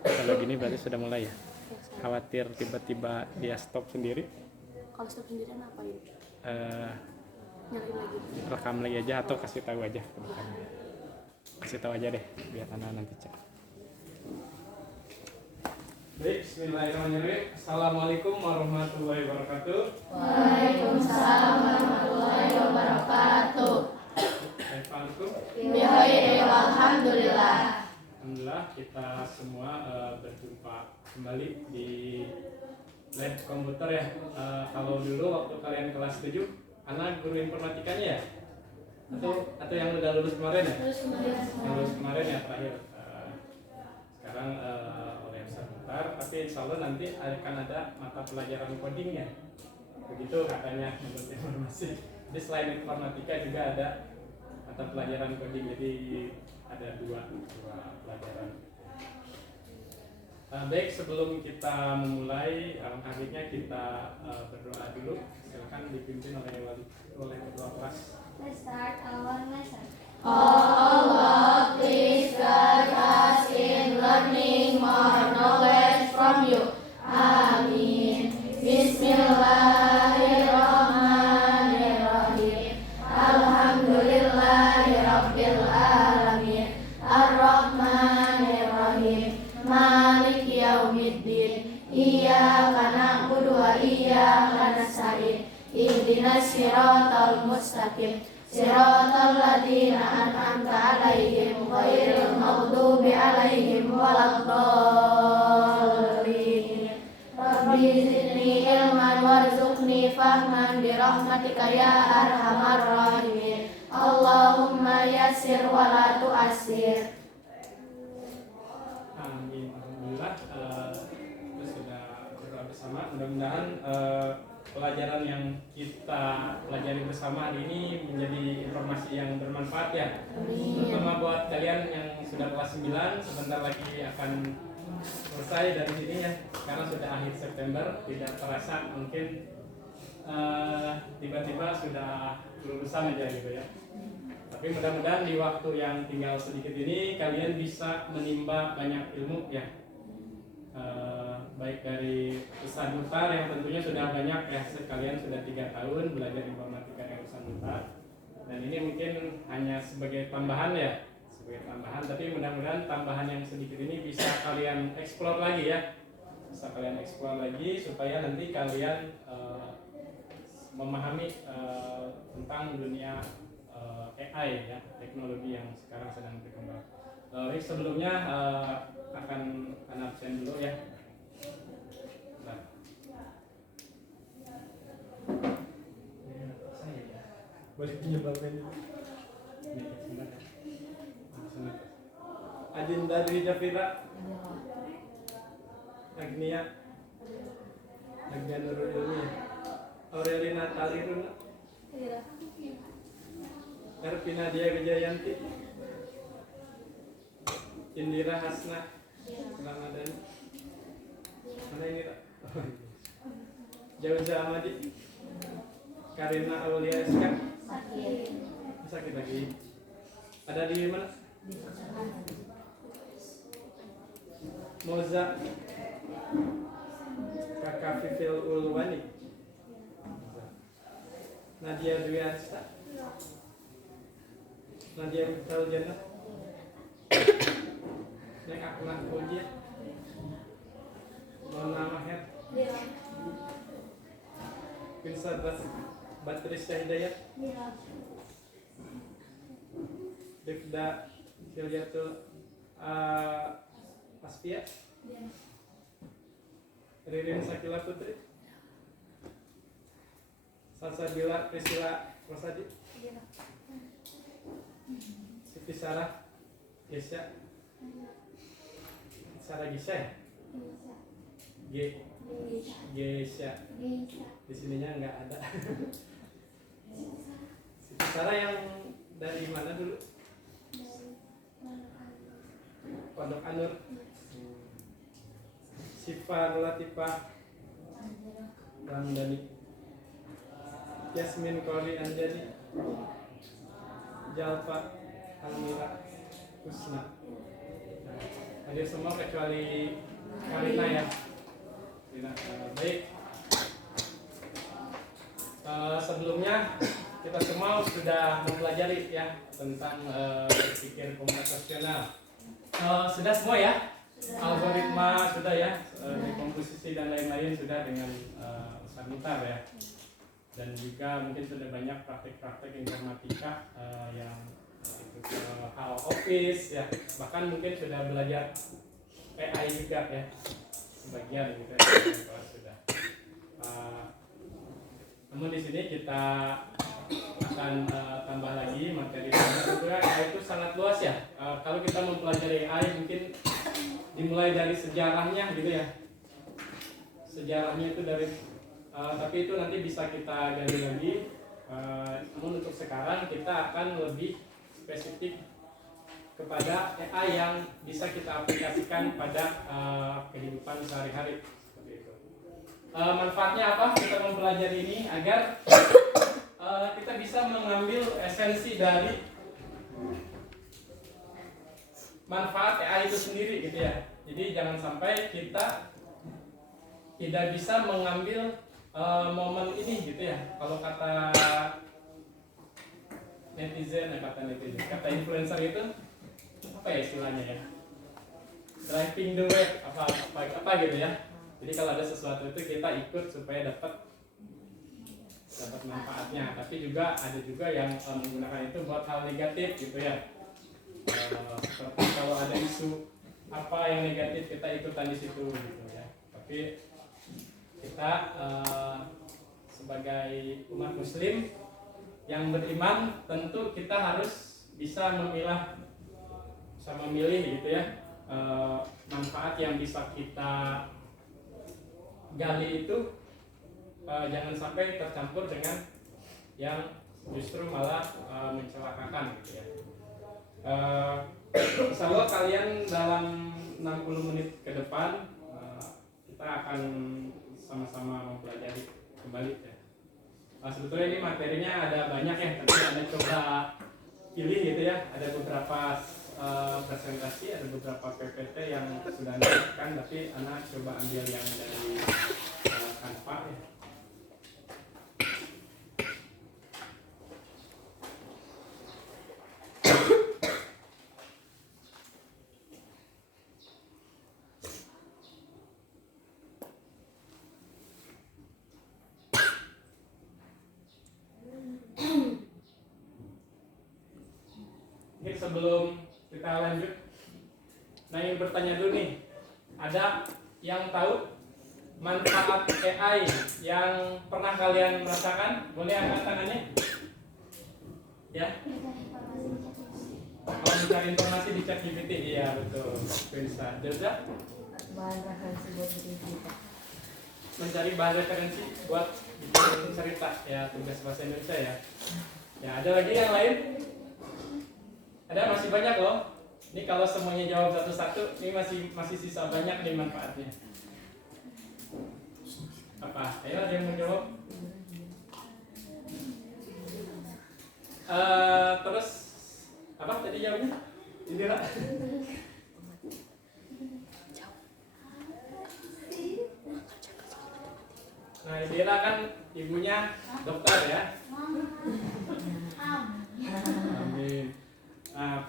Kalau gini berarti sudah mulai ya. Khawatir tiba-tiba dia stop sendiri. Kalau stop sendirian ngapain? Eh, Nyalain lagi. rekam lagi aja atau kasih tahu aja ke depannya. Kasih tahu aja deh biar anak nanti cek. Baik, bismillahirrahmanirrahim. Assalamualaikum warahmatullahi wabarakatuh. Waalaikumsalam warahmatullahi wabarakatuh. Assalamualaikum. Bihairin alhamdulillah. Alhamdulillah kita semua berjumpa kembali di lab komputer ya. Kalau dulu waktu kalian kelas 7, anak guru informatikanya ya? Atau yang udah lulus kemarin ya? Yang lulus kemarin ya terakhir. Sekarang oleh Ustaz Mukhtar, tapi insya Allah nanti akan ada mata pelajaran codingnya. Begitu katanya menurut informasi. Jadi selain informatika juga ada mata pelajaran coding, jadi ada dua pelajaran. Baik, sebelum kita memulai, akhirnya kita berdoa dulu. Silakan dipimpin oleh ketua kelas. Let's start our lesson. Allah, please guide us in learning more knowledge from you. Amin. Bismillahirrahmanirrahim. Alhamdulillahirabbil alamin. Ar-Rahmanirrahim. Maliki yaumiddin. Iyyaka na'budu wa iyyaka nasta'in. Ihdinas siratal mustaqim. Siratal ladzina an'amta 'alaihim ghairil maghdubi 'alaihim waladdallin. Rabbi zidni ilman warzuqni fahman birahmatika ya arhamar rahimin. Allahumma yassir wa la tu'assir. Amin. Alhamdulillah. Kita sudah berdoa bersama. Mudah-mudahan pelajaran yang kita pelajari bersama hari ini menjadi informasi yang bermanfaat ya. Terutama buat kalian yang sudah kelas 9, sebentar lagi akan selesai dari sini ya. Karena sudah akhir September, tidak terasa mungkin tiba-tiba sudah lulusan aja gitu ya. Tapi mudah-mudahan di waktu yang tinggal sedikit ini kalian bisa menimba banyak ilmu ya. Baik dari Ustaz Mukhtar yang tentunya sudah banyak ya, sekalian sudah 3 tahun belajar informatika yang Ustaz Mukhtar, dan ini mungkin hanya sebagai tambahan ya, tapi mudah-mudahan tambahan yang sedikit ini bisa kalian eksplor lagi ya, supaya nanti kalian memahami tentang dunia AI ya, teknologi yang sekarang sedang berkembang. Baik, sebelumnya akan absen dulu ya. Boleh pinjam pulpen dulu. Adinda Dwi Jafira, Agnia, Agnia Nurul Ilmi, Aurelina Taliruna, Ervina Dia Wijayanti, Indira Hasna Ramadhani. Mana ini Kak? Jauza Amadi, Karina Aulia Eska. Sakit lagi. Ada di mana? Moza Kakak Fifil Ulwani, Nadia Dwi Arista, Nadia Miftal Jannah, Neng Akhlak Ujian, Nona Maher, Pinsar Batris Hidayat, Rifda Hilyatul Aspia, Ririn Sakila Putri, Salsabila Priscila Rosadi, Siti Sarah Yesya, Sarah Gisya ya? Gesya. Di sininya nggak ada. Siti Sarah yang dari mana dulu? Pondok Anur. Sifa Latifah Ramdhani, Yasmin Kori Anjani, Jalfa Almira Husna, hadir semua kecuali Karina ya. Karina, baik. Sebelumnya kita semua sudah mempelajari ya tentang berpikir komputasional. Sudah semua ya? Algoritma sudah ya, dekomposisi dan lain-lain sudah dengan sebentar ya. Dan juga mungkin sudah banyak praktek-praktek informatika yang hal office ya, bahkan mungkin sudah belajar AI juga ya, sebagian gitu ya kalau sudah. Namun di sini kita akan tambah lagi materi sebetulnya AI itu sangat luas ya. Kalau kita mempelajari AI mungkin dimulai dari sejarahnya gitu ya. Sejarahnya itu dari tapi itu nanti bisa kita gali lagi. Namun untuk sekarang kita akan lebih spesifik kepada AI yang bisa kita aplikasikan pada kehidupan sehari-hari seperti itu. Manfaatnya apa kita mempelajari ini agar kita bisa mengambil esensi dari manfaat AI itu sendiri gitu ya. Jadi jangan sampai kita tidak bisa mengambil momen ini gitu ya. Kalau kata netizen, kata influencer itu apa ya istilahnya ya? Driving the wave apa gitu ya. Jadi kalau ada sesuatu itu kita ikut supaya dapat manfaatnya. Tapi juga ada juga yang menggunakan itu buat hal negatif gitu ya. Seperti kalau ada isu apa yang negatif kita ikutan di situ gitu ya. Tapi kita sebagai umat muslim yang beriman tentu kita harus bisa memilih gitu ya manfaat yang bisa kita gali itu jangan sampai tercampur dengan yang justru malah mencelakakan gitu ya. Insya Allah kalian dalam 60 menit ke depan kita akan sama-sama mempelajari kembali ya. Sebetulnya ini materinya ada banyak ya, tapi Anda coba pilih gitu ya. Ada beberapa presentasi, ada beberapa PPT yang sudah Anda siapkan, tapi Anda coba ambil yang dari Canva ya. Sebelum kita lanjut, ingin bertanya dulu nih, ada yang tahu manfaat AI yang pernah kalian merasakan? Boleh angkat tangannya? Ya? Kalau mencari informasi di ChatGPT, iya betul. Bisa. Jasa? Bahan referensi buat bikin cerita. Mencari bahan referensi buat bikin cerita, ya tugas bahasa Indonesia ya. Ya ada lagi yang lain? Ada masih banyak loh. Ini kalau semuanya jawab satu-satu, ini masih sisa banyak nih manfaatnya. Apa? Ayo ada yang mau jawab? Terus apa tadi jawabnya? Indira. Nah Indira kan ibunya dokter ya. Amin. Nah,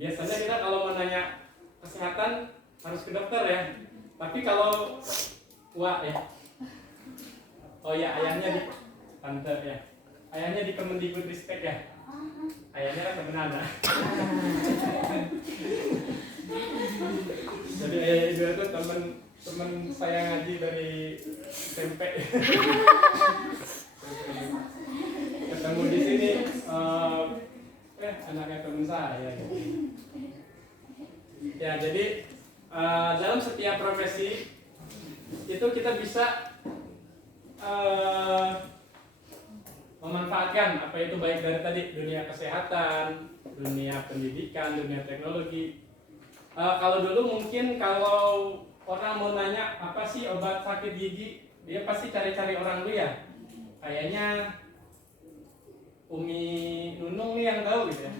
biasanya kita kalau mau nanya kesehatan harus ke dokter ya. Tapi kalau Wak ya. Oh ya, ayahnya di tante ya. Ayahnya di Kemendikbudristek ya. Ayahnya kan sebenarnya. Jadi ayah ibu itu teman saya ngaji dari SMP. Ketemu di sini. Anaknya teman saya gitu. Ya jadi dalam setiap profesi itu kita bisa memanfaatkan apa itu baik dari tadi dunia kesehatan, dunia pendidikan, dunia teknologi. Kalau dulu mungkin kalau orang mau nanya apa sih obat sakit gigi, dia pasti cari-cari orang dulu ya. Kayaknya Umi Nunung nih yang tahu gitu ya.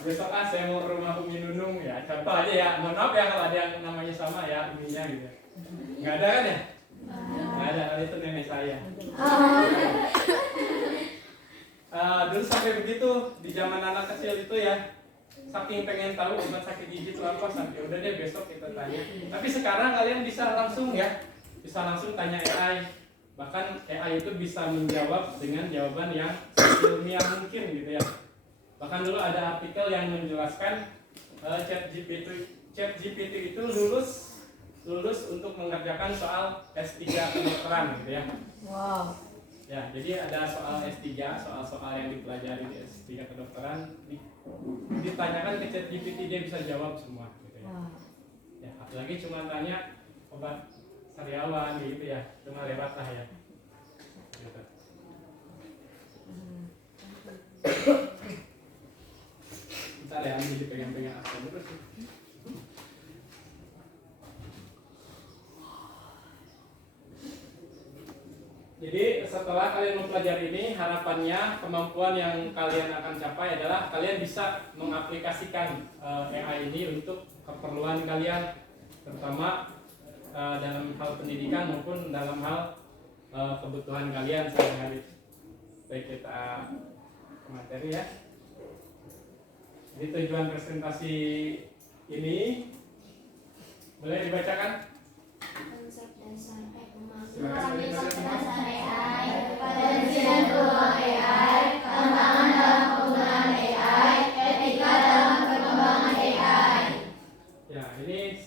besok saya mau ke rumah Umi Nunung ya, contoh aja ya, mohon maaf ya kalau ada yang namanya sama ya Uminya gitu. Nggak ada kan ya? Nggak ada, kalau itu nenek saya. Dulu sampai begitu di zaman anak kecil itu ya, saking pengen tahu obat sakit gigi itu apa, sampai udah deh besok kita tanya. Tapi sekarang kalian bisa langsung ya, bisa langsung tanya AI. Bahkan AI itu bisa menjawab dengan jawaban yang ilmiah mungkin gitu ya. Bahkan dulu ada artikel yang menjelaskan ChatGPT itu lulus untuk mengerjakan soal S3 kedokteran gitu ya. Wow. Ya, jadi ada soal S3, soal-soal yang dipelajari di S3 kedokteran ditanyakan ke ChatGPT, dia bisa jawab semua gitu ya. Wow. Ya, apalagi cuma tanya obat sariawan gitu ya, cuma lewat lah ya. Gitu. Bentar ya, jadi pegang-pegang aksen terus. Jadi setelah kalian mempelajari ini, harapannya kemampuan yang kalian akan capai adalah kalian bisa mengaplikasikan AI ini untuk keperluan kalian, terutama dalam hal pendidikan maupun dalam hal kebutuhan kalian sehari-hari. Baik, kita ke materi ya. Jadi tujuan presentasi ini boleh dibacakan? Konsep dasar Silakan. Penelitian peluang AI, tantangan dalam penggunaan AI, etika dalam perkembangan AI. Ya, ini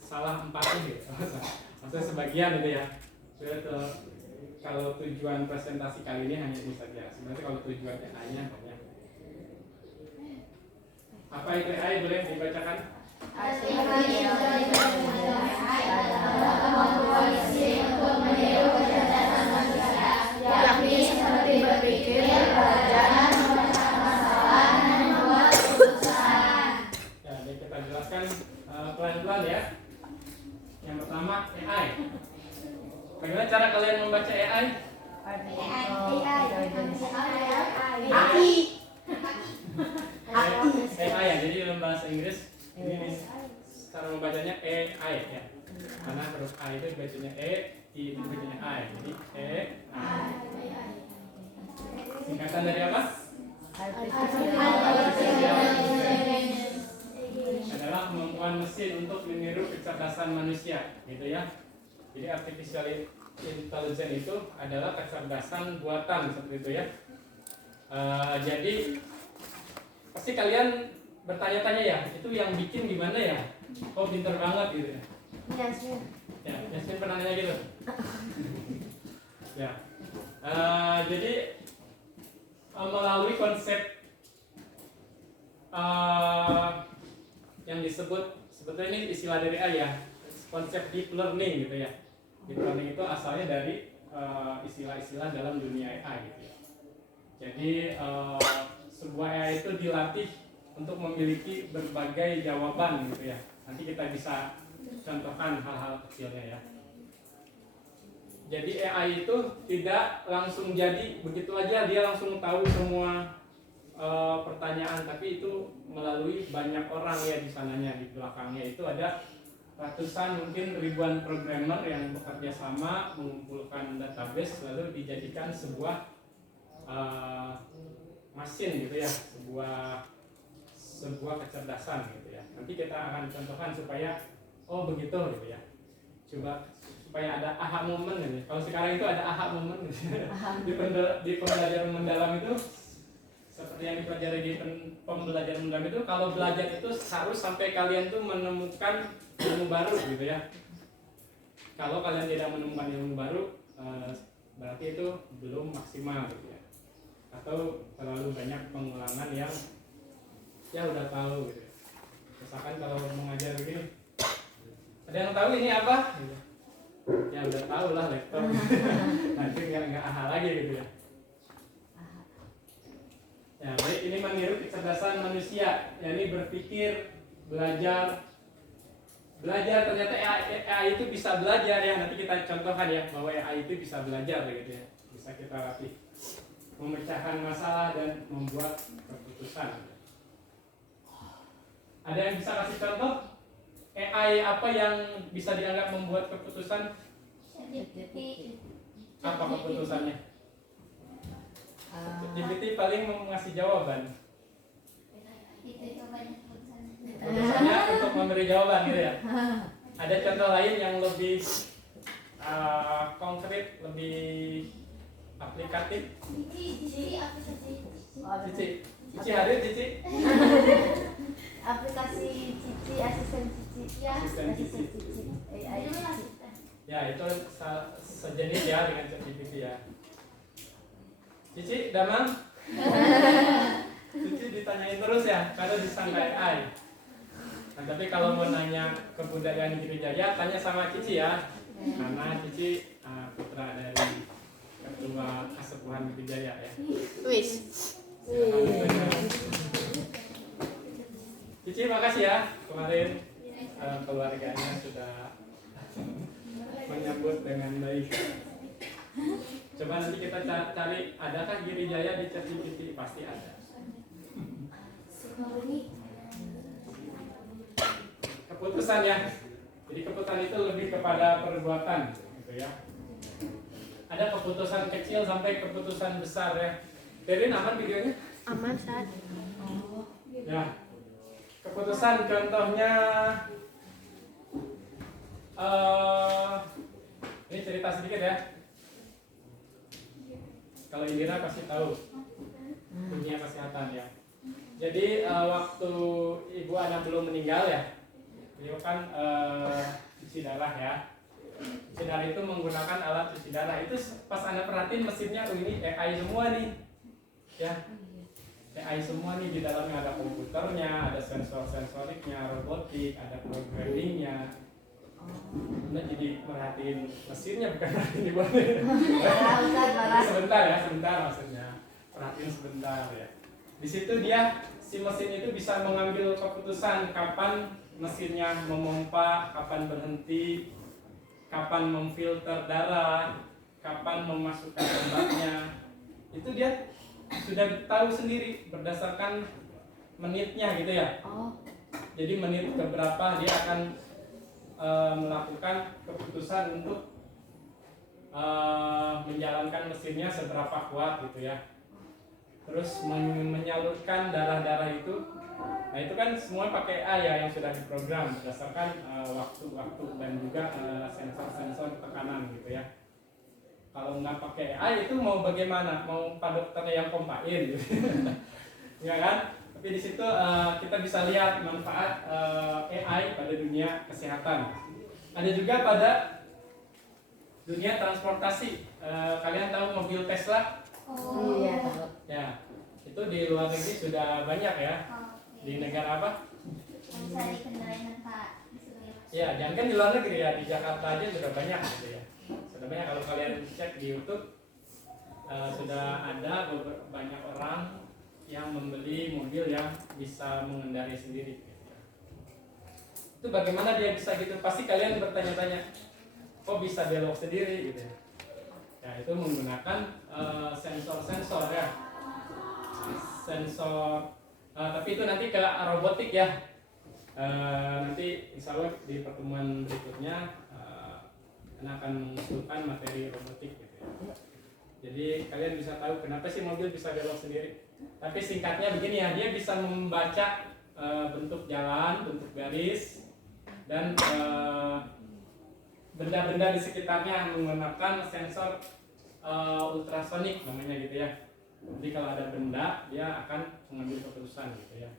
salah 4 ini. Maksudnya sebagian itu ya. Kalau tujuan presentasi kali ini hanya ini saja. Sebenarnya kalau tujuan AI-nya banyak. Apa itu AI, boleh dibacakan? Artificial intelligence adalah kemampuan mesin untuk meniru kecerdasan manusia, yakni seperti berpikir, belajar, memecahkan masalah, dan membuat keputusan. Ya, jadi kita jelaskan pelan-pelan ya. Yang pertama AI. Bagaimana cara kalian membaca AI? AI ya, jadi dalam bahasa Inggris ini cara membacanya AI ya. Karena huruf A itu bacanya E, I itu bacanya I. Jadi AI. Singkatan dari apa? Adalah kemampuan mesin untuk meniru kecerdasan manusia, gitu ya. Jadi artificial intelligence itu adalah kecerdasan buatan seperti itu ya. Jadi pasti kalian bertanya-tanya ya, itu yang bikin gimana ya? Oh, pinter banget gitu ya. Ya, Yasmin pernah nanya gitu. Ya, jadi melalui konsep yang disebut sebetulnya ini istilah dari AI ya, konsep deep learning gitu ya. Deep learning itu asalnya dari istilah-istilah dalam dunia AI gitu ya. Jadi sebuah AI itu dilatih untuk memiliki berbagai jawaban gitu ya. Nanti kita bisa contohkan hal-hal kecilnya ya. Jadi AI itu tidak langsung jadi begitu aja dia langsung tahu semua pertanyaan, tapi itu melalui banyak orang ya di sananya, di belakangnya itu ada ratusan mungkin ribuan programmer yang bekerja sama mengumpulkan database lalu dijadikan sebuah mesin gitu ya, sebuah kecerdasan gitu ya. Nanti kita akan contohkan supaya oh begitu gitu ya. Coba supaya ada aha moment gitu. Kalau sekarang itu ada aha moment gitu. Di pembelajaran mendalam itu seperti yang dipelajari di pembelajaran mendalam itu, kalau belajar itu harus sampai kalian tuh menemukan ilmu baru gitu ya. Kalau kalian tidak menemukan ilmu baru, berarti itu belum maksimal gitu ya. Atau terlalu banyak pengulangan yang ya udah tahu gitu. Misalkan kalau mengajar begini, ada yang tahu ini apa? Gitu. Ya udah tahu lah laptop. Nanti nggak aha lagi gitu ya. Ya, baik, ini meniru kecerdasan manusia, yakni berpikir, belajar ternyata AI itu bisa belajar ya. Nanti kita contohkan ya bahwa AI itu bisa belajar gitu ya. Bisa kita latih memecahkan masalah dan membuat keputusan. Ada yang bisa kasih contoh? AI apa yang bisa dianggap membuat keputusan? Apa keputusannya? GPT paling ngasih jawaban. Keputusannya untuk memberi jawaban gitu ya. Ada contoh lain yang lebih konkret, lebih aplikatif? Cici hadir Cici? Aplikasi Cici, asisten Cici. Asisten Cici. AI Cici. Ya itu sejenis ya dengan ChatGPT ya. Cici, Damang? Cici ditanyain terus ya, karena disangka AI. Nah, tapi kalau mau nanya kebudayaan Girijaya, tanya sama Cici ya. Karena Cici putra dari Ketua Kasepuhan Girijaya ya. Wis. Cici makasih ya kemarin keluarganya sudah menyambut dengan baik. Coba nanti kita cari adakah Girijaya di ChatGPT, pasti ada. Keputusan ya. Jadi keputusan itu lebih kepada perbuatan gitu ya. Ada keputusan kecil sampai keputusan besar ya. Terin aman videonya? Aman saat. Ya. Keputusan contohnya ini cerita sedikit ya. Kalau Indira pasti tahu dunia kesehatan ya. Jadi waktu Ibu Ana belum meninggal ya, beliau kan cuci darah ya. Cuci darah itu menggunakan alat cuci darah. Itu pas Ana perhatiin mesinnya, ini AI semua nih, ya. AI semua nih, di dalamnya ada komputernya, ada sensor-sensoriknya, robotik, ada programmingnya. Nah, jadi merhatiin mesinnya bukan merhatiin Ibu. Sebentar maksudnya. Perhatiin sebentar ya. Di situ si mesin itu bisa mengambil keputusan kapan mesinnya memompa, kapan berhenti, kapan memfilter darah, kapan memasukkan obatnya. Itu dia sudah tahu sendiri berdasarkan menitnya gitu ya. Jadi menit keberapa dia akan melakukan keputusan untuk menjalankan mesinnya seberapa kuat gitu ya. Terus menyalurkan darah-darah itu. Nah itu kan semua pakai AI ya, yang sudah diprogram berdasarkan waktu-waktu dan juga sensor-sensor tekanan gitu ya. Kalau nggak pakai AI itu mau bagaimana? Mau Pak Dokternya yang pompain gitu. Ya kan? Tapi di situ kita bisa lihat manfaat AI pada dunia kesehatan. Ada juga pada dunia transportasi. Kalian tahu mobil Tesla? Iya, tahu. Ya, itu di luar negeri sudah banyak ya. Di negara apa? Ya, jangan kan di luar negeri ya, di Jakarta aja sudah banyak gitu ya. Sudah banyak, kalau kalian cek di YouTube sudah ada banyak orang yang membeli mobil yang bisa mengendarai sendiri. Itu bagaimana dia bisa gitu? Pasti kalian bertanya-tanya, kok bisa belok sendiri gitu ya? Ya itu menggunakan sensor-sensor ya. Sensor, tapi itu nanti ke robotik ya. Nanti insya Allah di pertemuan berikutnya Ana akan mengusulkan materi robotik gitu ya. Jadi kalian bisa tahu kenapa sih mobil bisa belok sendiri. Tapi singkatnya begini ya, dia bisa membaca bentuk jalan, bentuk garis, dan benda-benda di sekitarnya menggunakan sensor ultrasonik namanya gitu ya. Jadi kalau ada benda, dia akan mengambil keputusan gitu ya.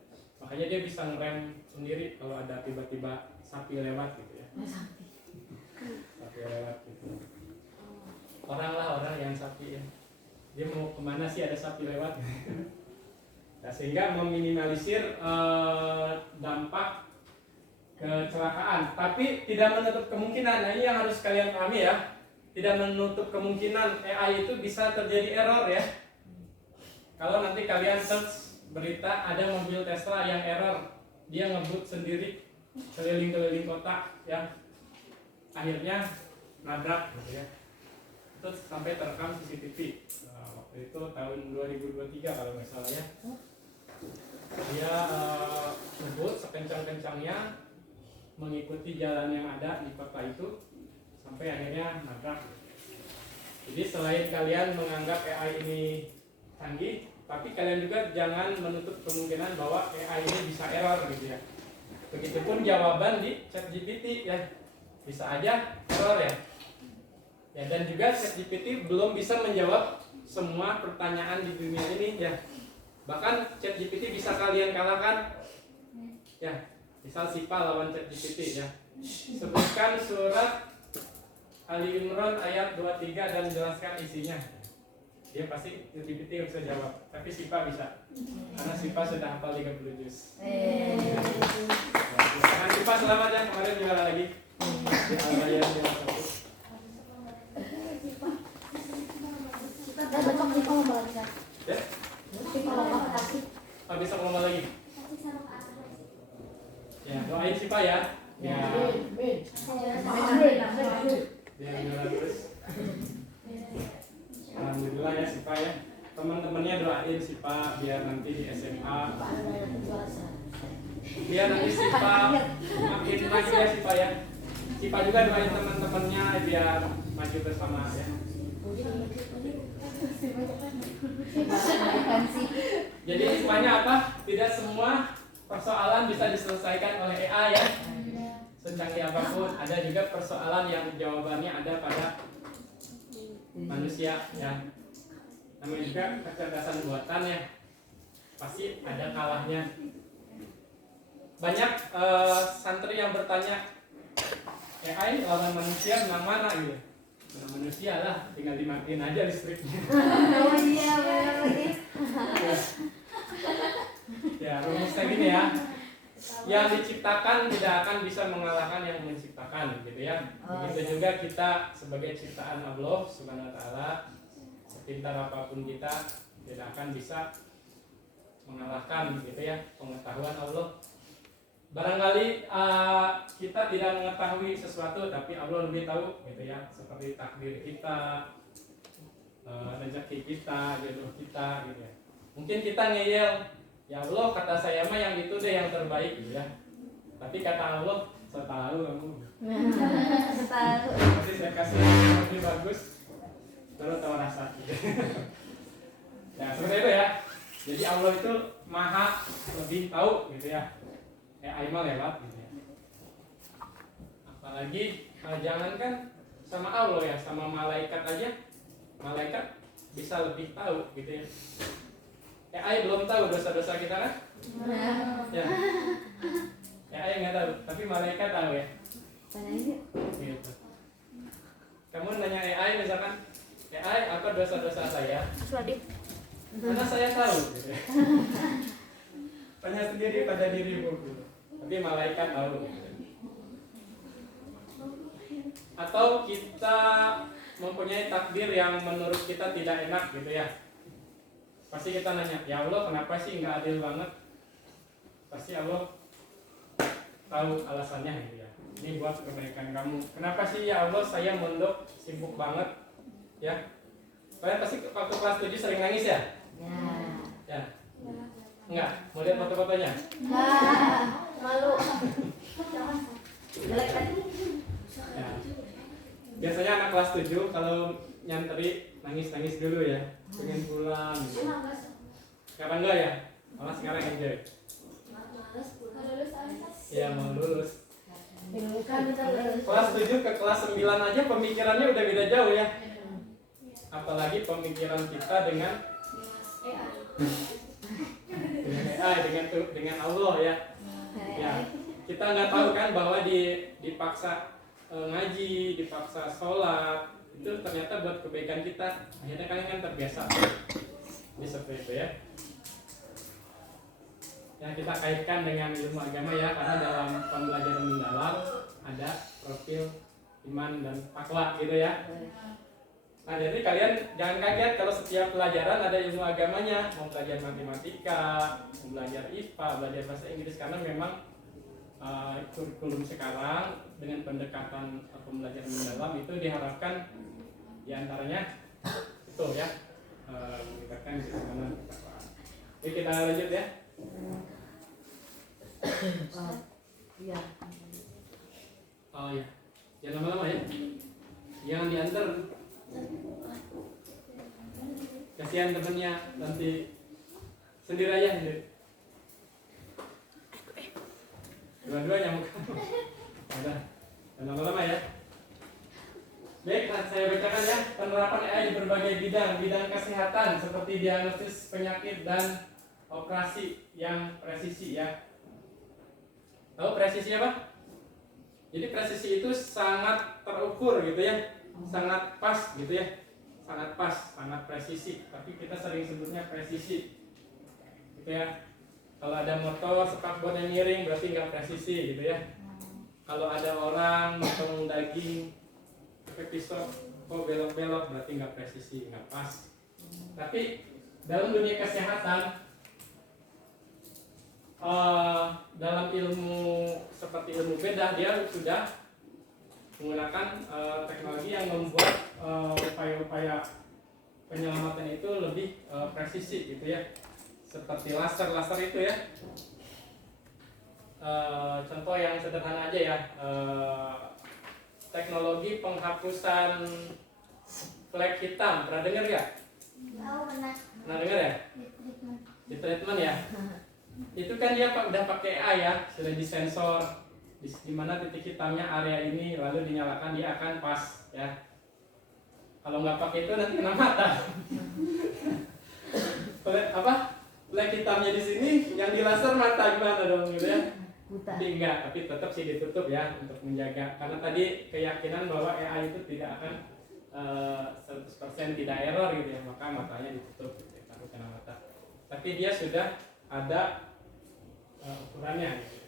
Makanya dia bisa ngerem sendiri kalau ada tiba-tiba sapi lewat gitu ya. Sapi lewat gitu. Orang yang sapi ya. Dia mau kemana sih ada sapi lewat? Nah, sehingga meminimalisir dampak kecelakaan. Tapi tidak menutup kemungkinan. Nah ini yang harus kalian pahami ya. Tidak menutup kemungkinan AI itu bisa terjadi error ya. Kalau nanti kalian search berita ada mobil Tesla yang error, dia ngebut sendiri keliling-keliling kota ya, akhirnya nabrak gitu ya. Itu sampai terekam CCTV waktu itu tahun 2023 kalau nggak salah ya. Dia ngebut sekencang-kencangnya mengikuti jalan yang ada di kota itu sampai akhirnya nabrak. Jadi selain kalian menganggap AI ini canggih, tapi kalian juga jangan menutup kemungkinan bahwa AI ini bisa error gitu ya. Begitupun jawaban di ChatGPT ya, bisa aja error ya. Ya, dan juga ChatGPT belum bisa menjawab semua pertanyaan di dunia ini ya. Bahkan ChatGPT bisa kalian kalahkan ya. Misal Sipa lawan ChatGPT ya. Sebutkan surat Ali Imran ayat 23 dan jelaskan isinya. Dia pasti ChatGPT nggak bisa jawab, tapi Sipa bisa. Karena Sipa sudah hafal 30 juz. Nah, Sipa selamat ya, kemarin juara lagi. Di Al-Bayan 51. Kita besok kita mau balik kan? Ya, Kita lomba kasih. besok lomba lagi. Ya, doain Sipa ya. Ya, biar juara terus. Alhamdulillah ya Sipa ya. Teman-temannya doain Sipa biar nanti di SMA. Biar nanti Sipa makin maju ya Sipa ya. Sipa juga doain teman-temannya biar maju bersama ya. Jadi Sipanya apa? Tidak semua persoalan bisa diselesaikan oleh AI ya. Secanggih apapun, ada juga persoalan yang jawabannya ada pada manusia ya. Namanya juga kecerdasan buatan ya. Pasti ada kalahnya. Banyak santri yang bertanya, AI lawan manusia menang mana gitu? Menang manusia lah, tinggal dimatiin aja listriknya. Oh iya benar. Ya, rumusnya gini ya. Yang diciptakan tidak akan bisa mengalahkan yang menciptakan, gitu ya. Begitu juga kita sebagai ciptaan Allah Subhanahu wa taala, sepintar apapun kita tidak akan bisa mengalahkan gitu ya pengetahuan Allah. Barangkali kita tidak mengetahui sesuatu tapi Allah lebih tahu gitu ya, seperti takdir kita, rezeki kita, jodoh kita gitu ya. Mungkin kita ngeyel, ya Allah kata saya mah yang itu deh yang terbaik gitu ya. Tapi kata Allah, saya tahu kamu. Tahu. Nanti saya kasih yang lebih bagus, baru tahu rasa gitu. Ya seperti itu ya. Jadi Allah itu maha lebih tahu gitu ya. AI mah lewat gitu ya. Apalagi jangankan sama Allah ya, sama malaikat aja. Malaikat bisa lebih tahu gitu ya. AI belum tahu dosa-dosa kita kan? Ya. AI nggak tahu, tapi malaikat tahu ya. Gitu. Kamu nanya AI misalkan, AI apa dosa-dosa saya? Suadip. Karena saya tahu. Gitu ya. Tanya sendiri pada dirimu. Tapi malaikat tahu. Atau kita mempunyai takdir yang menurut kita tidak enak gitu ya. Pasti kita nanya, ya Allah kenapa sih nggak adil banget? Pasti Allah tahu alasannya gitu ya. Ini buat kebaikan kamu. Kenapa sih ya Allah saya mondok sibuk banget ya? Kalian pasti waktu kelas 7 sering nangis ya? Ya. Enggak, mau lihat foto-fotonya? Malu. Jelek kan? Ya. Biasanya anak kelas 7 kalau nyantri nangis-nangis dulu ya, pengen pulang gitu. Sekarang enggak ya? Malah sekarang enjoy. Iya mau lulus. Kelas 7 ke kelas 9 aja pemikirannya udah beda jauh ya. Apalagi pemikiran kita dengan AI, dengan Allah ya. Ya, kita nggak tahu kan bahwa dipaksa ngaji, dipaksa sholat itu ternyata buat kebaikan kita. Akhirnya kalian kan terbiasa. Ini seperti itu ya. Yang kita kaitkan dengan ilmu agama ya, karena dalam pembelajaran mendalam ada profil iman dan takwa gitu ya. Nah jadi kalian jangan kaget kalau setiap pelajaran ada ilmu agamanya. Mau belajar matematika, mau belajar IPA, belajar bahasa Inggris, karena memang kurikulum sekarang dengan pendekatan pembelajaran mendalam itu diharapkan diantaranya itu ya meningkatkan keimanan. Oke kita lanjut ya. Iya. Oh ya, jangan lama-lama ya. Jangan diantar. Kasihan temennya nanti sendiri aja sendiri. Dua-duanya muka. Udah, jangan lama-lama ya. Baik, saya bacakan ya penerapan AI di berbagai bidang kesehatan seperti diagnosis penyakit dan operasi yang presisi ya. Tahu presisi apa? Jadi presisi itu sangat terukur gitu ya, sangat pas gitu ya, sangat pas, sangat presisi. Tapi kita sering sebutnya presisi, gitu ya. Kalau ada motor sepak bola yang miring berarti nggak presisi gitu ya. Kalau ada orang motong daging pakai pisau kok belok-belok berarti nggak presisi, nggak pas. Tapi dalam dunia kesehatan, dalam ilmu seperti ilmu bedah, dia sudah menggunakan teknologi yang membuat upaya-upaya penyelamatan itu lebih presisi gitu ya, seperti laser itu ya. Contoh yang sederhana aja ya, teknologi penghapusan flek hitam, pernah dengar nggak? Pernah dengar ya? Di treatment ya. Itu kan dia udah pakai AI ya, sudah disensor di mana titik hitamnya area ini, lalu dinyalakan dia akan pas ya. Kalau nggak pakai itu nanti kena mata. Flek hitamnya di sini, yang di laser mata gimana dong gitu ya? Tapi enggak, tapi tetap sih ditutup ya untuk menjaga, karena tadi keyakinan bahwa AI itu tidak akan 100% tidak error gitu ya, maka matanya ditutup gitu, takut kena mata. Tapi dia sudah ada ukurannya gitu.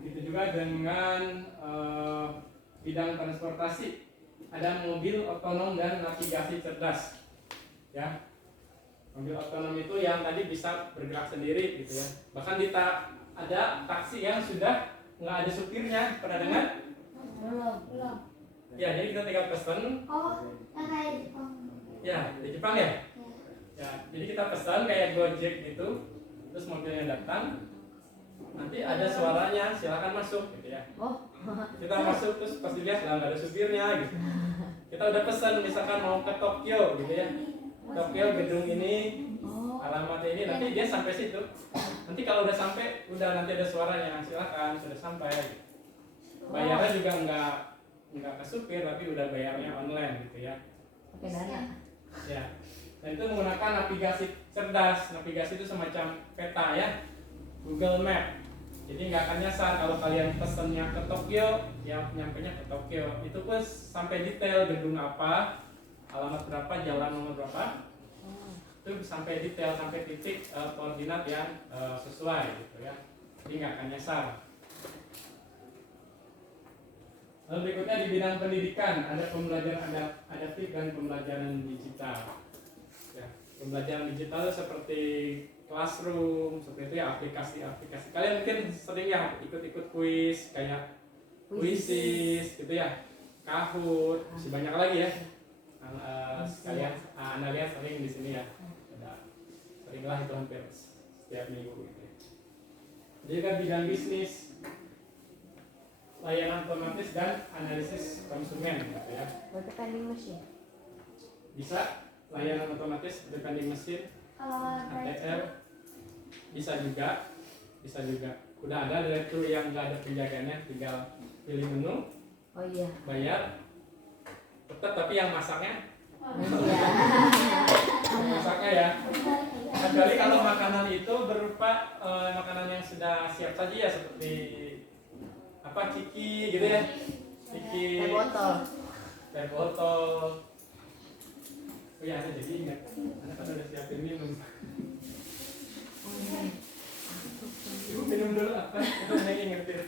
Begitu juga dengan bidang transportasi, ada mobil otonom dan navigasi cerdas ya. Mobil otonom itu yang tadi bisa bergerak sendiri gitu ya. Bahkan ada taksi yang sudah nggak ada supirnya, pernah dengar? Belum. Ya, jadi kita tinggal pesan. Oh, yang kayak di Jepang. Ya, di Jepang ya? Ya, jadi kita pesan kayak Gojek gitu, terus mobilnya datang, nanti ada suaranya, silakan masuk gitu ya. Kita masuk terus pas dilihat nggak ada supirnya gitu. Kita udah pesan misalkan mau ke Tokyo gitu ya. Tokyo gedung ini, alamat ini, nanti dia sampai situ. Nanti kalau udah sampai, udah nanti ada suaranya, silakan sudah sampai. Bayarnya juga nggak ke supir, tapi udah bayarnya online gitu ya. Pakai dana. Ya. Dan itu menggunakan navigasi cerdas. Navigasi itu semacam peta ya, Google Map. Jadi nggak akan nyasar kalau kalian pesennya ke Tokyo, ya nyampenya ke Tokyo. Itu pun sampai detail gedung apa, alamat berapa, jalan nomor berapa, itu sampai detail, sampai titik koordinat yang sesuai gitu ya. Jadi nggak akan nyasar. Lalu berikutnya di bidang pendidikan ada pembelajaran adaptif dan pembelajaran digital. Ya, pembelajaran digital seperti classroom, seperti itu ya, aplikasi-aplikasi. Kalian mungkin sering ya ikut-ikut kuis kayak Quizzes gitu ya, Kahoot, masih banyak lagi ya. Sekalian Anda lihat sering di sini ya, sering lah itu hampir setiap minggu gitu ya. Jadi kan bidang bisnis, layanan otomatis dan analisis konsumen gitu ya. Vending machine. Bisa layanan otomatis vending machine, ATM, bisa juga. Udah ada drive-thru yang nggak ada penjagaannya, tinggal pilih menu, Oh iya. bayar, tetap tapi yang masaknya masaknya ya. Kecuali kalau makanan itu berupa makanan yang sudah siap saji ya, seperti apa, ciki gitu ya, ciki, teh botol. Oh ya, ada, jadi ingat, anak kan udah siapin minum. Ibu minum dulu apa? Itu saya ingetin.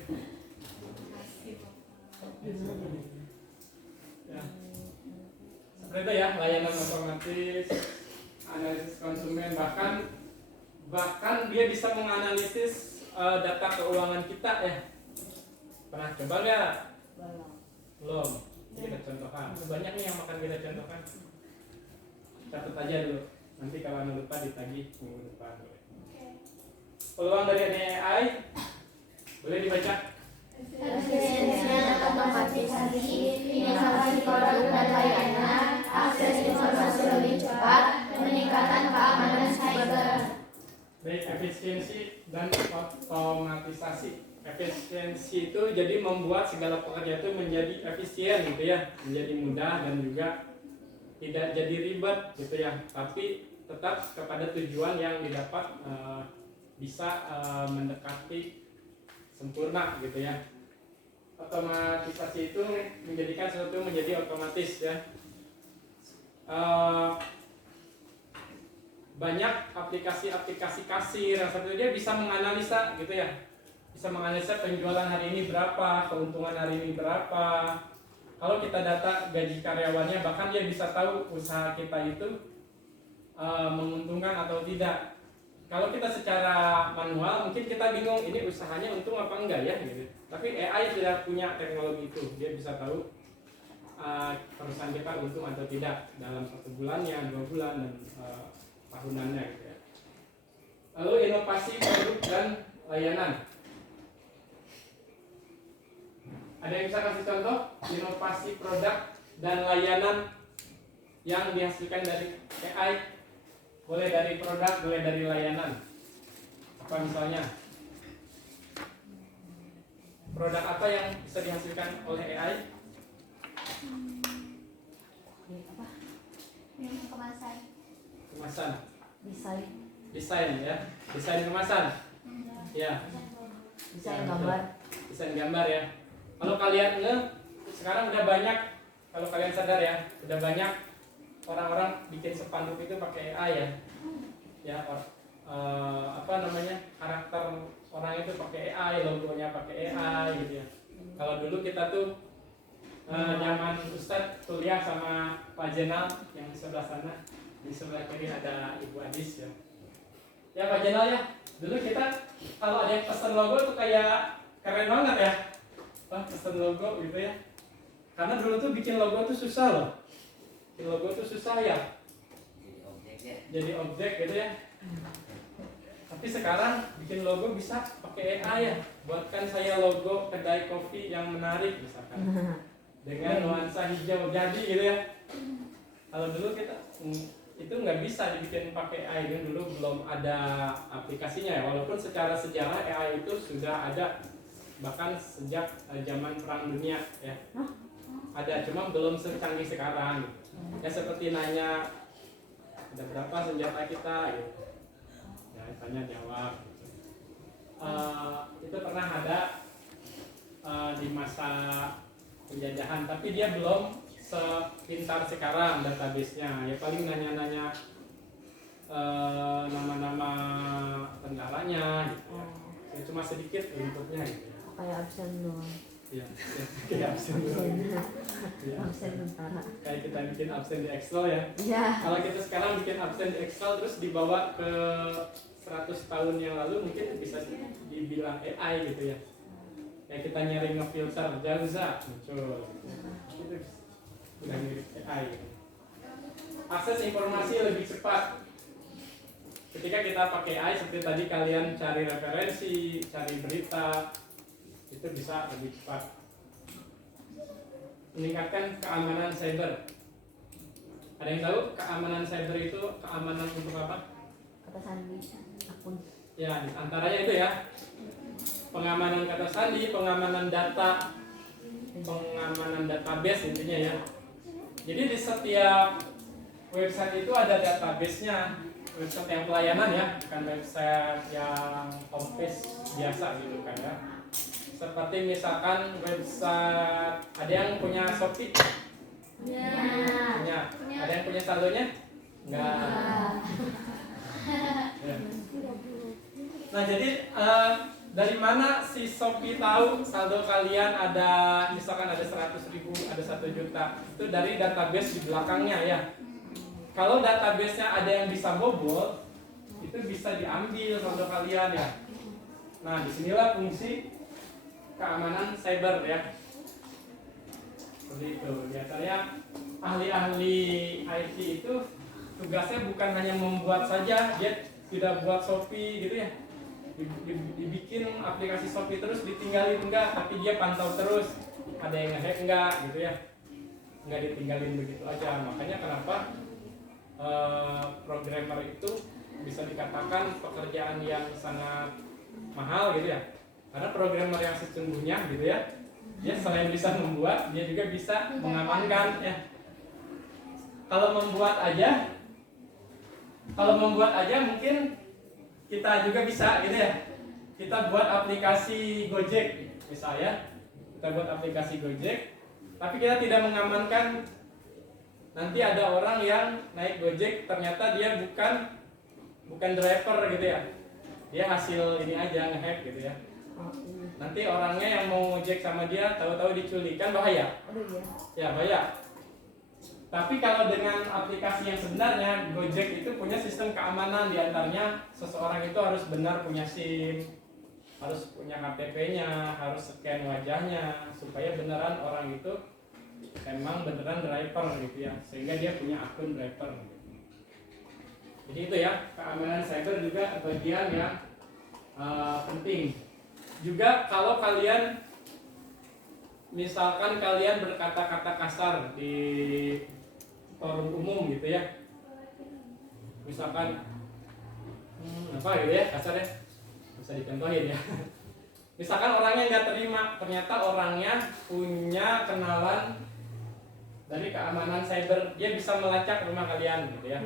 Ya. Seperti itu ya, layanan otomatis, analisis konsumen, bahkan dia bisa menganalisis data keuangan kita ya. Pernah coba nggak? Belum. Jadi kita contohkan. Banyak nih yang makan kita contohkan. Catat aja dulu. Nanti kalau anda lupa ditagih minggu depan. Peluang dari AI boleh dibaca. Efisiensi dan otomatisasi, inovasi produk dan layanan, akses informasi lebih cepat, peningkatan keamanan cyber. Baik, efisiensi dan otomatisasi. Efisiensi itu jadi membuat segala pekerjaan itu menjadi efisien gitu ya, menjadi mudah dan juga tidak jadi ribet gitu ya, tapi tetap kepada tujuan yang didapat bisa mendekati sempurna gitu ya. Otomatisasi itu menjadikan sesuatu menjadi otomatis ya. Banyak aplikasi-aplikasi kasir yang satu dia bisa menganalisa gitu ya, bisa menganalisa penjualan hari ini berapa, keuntungan hari ini berapa. Kalau kita data gaji karyawannya, bahkan dia bisa tahu usaha kita itu menguntungkan atau tidak. Kalau kita secara manual mungkin kita bingung ini usahanya untung apa enggak ya gitu. Tapi AI tidak punya teknologi itu, dia bisa tahu perusahaan kita untung atau tidak dalam 1 bulannya, 2 bulan dan tahunannya gitu ya. Lalu inovasi produk dan layanan. Ada yang bisa kasih contoh inovasi produk dan layanan yang dihasilkan dari AI? Boleh dari produk, boleh dari layanan. Apa misalnya? Produk apa yang bisa dihasilkan oleh AI? Kemasan. Kemasan. Desain Ya. Desain kemasan. Ya. gambar. Desain gambar ya. Kalau kalian sekarang udah banyak, kalau kalian sadar ya, udah banyak orang-orang bikin spanduk itu pakai AI ya. Ya, karakter orang itu pakai AI, logonya pakai AI gitu ya. Kalau dulu kita tuh zaman Ustadz kuliah sama Pak Jenal yang di sebelah sana, di sebelah kiri ada Ibu Adis ya. Ya Pak Jenal ya, dulu kita kalau ada yang pesen logo tuh kayak keren banget ya. Pesen logo gitu ya. Karena dulu tuh bikin logo tuh susah loh. Bikin logo tuh susah ya. Jadi objek gitu ya. Tapi sekarang bikin logo bisa pakai AI ya. Buatkan saya logo kedai kopi yang menarik misalkan. Dengan nuansa hijau jadi gitu ya. Kalau dulu kita itu nggak bisa dibikin pakai AI, ini dulu belum ada aplikasinya ya. Walaupun secara sejarah AI itu sudah ada bahkan sejak zaman Perang Dunia ya. Ada, cuma belum secanggih sekarang. Ya seperti nanya ada berapa senjata kita gitu. Ya tanya jawab. Itu pernah ada di masa penjajahan, tapi dia belum sepintar sekarang database-nya. Ya paling nanya-nanya nama-nama tentaranya gitu ya. Ya cuma sedikit inputnya gitu ya. Kayak absen doang. Iya, kayak absen doang. Ya, Absen tentara. kayak kita bikin absen di Excel ya. Iya. Kalau kita sekarang bikin absen di Excel terus dibawa ke 100 tahun yang lalu mungkin bisa dibilang AI gitu ya. Kayak kita nyari ngefilter Jauza muncul. Itu udah mirip AI gitu. Akses informasi lebih cepat. Ketika kita pakai AI seperti tadi kalian cari referensi, cari berita, itu bisa lebih cepat. Meningkatkan keamanan cyber. Ada yang tahu keamanan cyber itu keamanan untuk apa? Kata sandi akun. Ya, antaranya itu ya. Pengamanan kata sandi, pengamanan data, pengamanan database intinya ya. Jadi di setiap website itu ada database-nya. Website yang pelayanan ya, bukan website yang homepage biasa gitu kan ya. Seperti misalkan website, ada yang punya Shopee? Punya. Ada yang punya saldonya? Enggak. Ya. Nah jadi dari mana si Shopee tahu saldo kalian ada, misalkan ada 100.000, ada 1 juta? Itu dari database di belakangnya ya. Kalau database-nya ada yang bisa bobol, itu bisa diambil saldo kalian ya. Nah disinilah fungsi keamanan cyber ya. Seperti itu. Biasanya ahli-ahli IT itu tugasnya bukan hanya membuat saja, dia tidak buat Shopee gitu ya. Dibikin aplikasi Shopee terus ditinggalin enggak, tapi dia pantau terus ada yang nge-hack enggak gitu ya. Enggak ditinggalin begitu aja. Makanya kenapa programmer itu bisa dikatakan pekerjaan yang sangat mahal gitu ya. Karena programmer yang sesungguhnya gitu ya, dia selain bisa membuat, dia juga bisa mengamankan ya. Kalau membuat aja mungkin kita juga bisa gitu ya. Kita buat aplikasi Gojek misalnya, kita buat aplikasi Gojek, tapi kita tidak mengamankan. Nanti ada orang yang naik Gojek ternyata dia bukan driver gitu ya, dia hasil ini aja ngehack gitu ya. Nanti orangnya yang mau ngojek sama dia tahu-tahu diculik, kan bahaya. Ya bahaya. Tapi kalau dengan aplikasi yang sebenarnya, Gojek itu punya sistem keamanan, diantaranya seseorang itu harus benar punya SIM, harus punya KTP-nya, harus scan wajahnya, supaya beneran orang itu memang beneran driver gitu ya, sehingga dia punya akun driver. Jadi itu ya, keamanan cyber juga bagian yang penting. Juga kalau kalian misalkan kalian berkata-kata kasar di forum umum gitu ya, misalkan apa gitu ya kasarnya, bisa dicontohin ya. Misalkan orangnya nggak terima, ternyata orangnya punya kenalan dari keamanan cyber, dia bisa melacak rumah kalian gitu ya.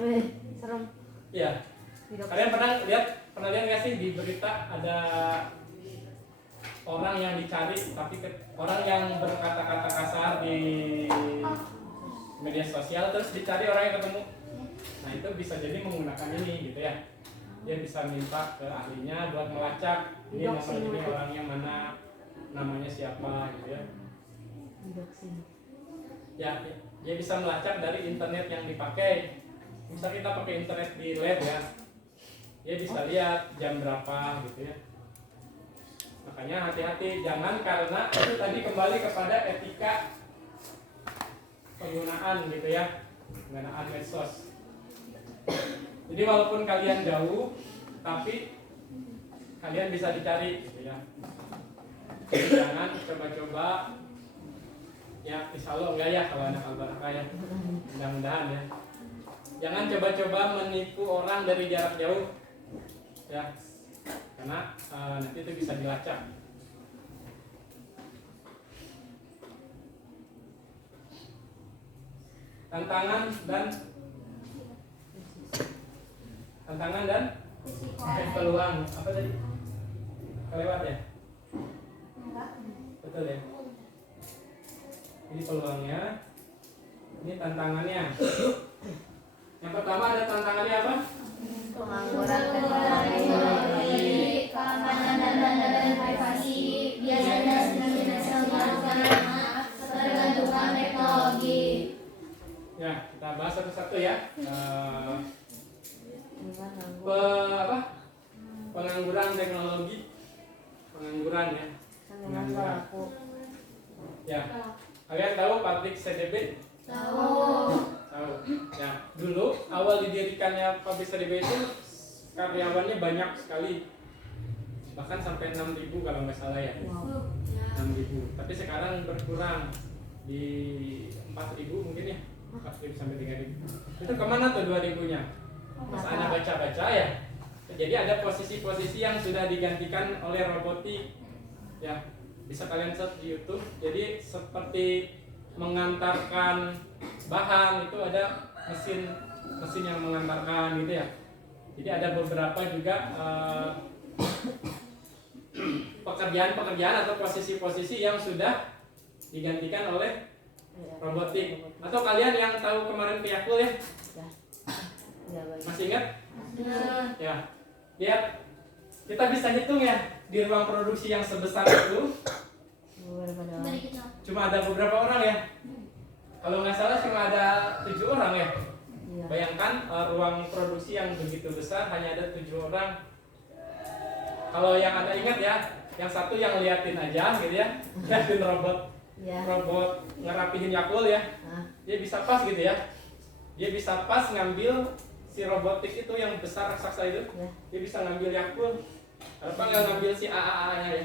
Serem. Iya. Kalian pernah lihat nggak sih di berita ada orang yang dicari, tapi orang yang berkata-kata kasar di media sosial terus dicari orang yang ketemu. Nah itu bisa jadi menggunakan ini gitu ya. Dia bisa minta ke ahlinya buat melacak ini nomor ini orangnya mana, namanya siapa gitu ya. Ya, dia bisa melacak dari internet yang dipakai. Misal kita pakai internet di lab ya, dia bisa lihat jam berapa gitu ya. Makanya hati-hati, jangan, karena itu tadi kembali kepada etika penggunaan gitu ya, penggunaan medsos. Jadi walaupun kalian jauh, tapi kalian bisa dicari gitu ya. Jadi jangan coba-coba, ya insya Allah enggak ya kalau anak Al-Barakah ya, mudah-mudahan ya. Jangan coba-coba menipu orang dari jarak jauh ya, karena nanti itu bisa dilacak. Tantangan dan peluang apa tadi? Kelewat ya? Betul ya? Ini peluangnya, ini tantangannya. Yang pertama ada tantangannya apa? Pengangguran teknologi, keamanan data dan privasi, biasanya sedang dilakukan karena ketergantungan teknologi. Ya, kita bahas satu-satu ya. Pengangguran teknologi, pengangguran ya. Pengangguran. Ya, kalian tahu pabrik CDB? Tahu. Ya, dulu awal didirikannya pabrik CDB itu karyawannya banyak sekali, bahkan sampai 6.000 kalau nggak salah ya. 6.000. Tapi sekarang berkurang di 4.000 mungkin ya, 4.000 sampai 3.000. Itu kemana tuh 2.000-nya? Pas Anda baca-baca ya. Jadi ada posisi-posisi yang sudah digantikan oleh robotik. Ya, bisa kalian search di YouTube. Jadi seperti mengantarkan bahan itu ada mesin yang mengantarkan gitu ya. Jadi ada beberapa juga pekerjaan atau posisi-posisi yang sudah digantikan oleh robotik. Atau kalian yang tahu kemarin Piyakul ya? Masih ingat? Ya. Lihat, kita bisa hitung ya di ruang produksi yang sebesar itu. Cuma ada beberapa orang ya. Kalau nggak salah cuma ada 7 orang ya. Bayangkan ruang produksi yang begitu besar hanya ada 7 orang. Kalau yang Anda ingat ya, yang satu yang liatin aja gitu ya, liatin robot ngerapihin Yakult ya. Dia bisa pas gitu ya. Dia bisa pas ngambil si robotik itu yang besar raksasa itu, dia bisa ngambil Yakult. Kenapa nggak ngambil si AAA-nya ya?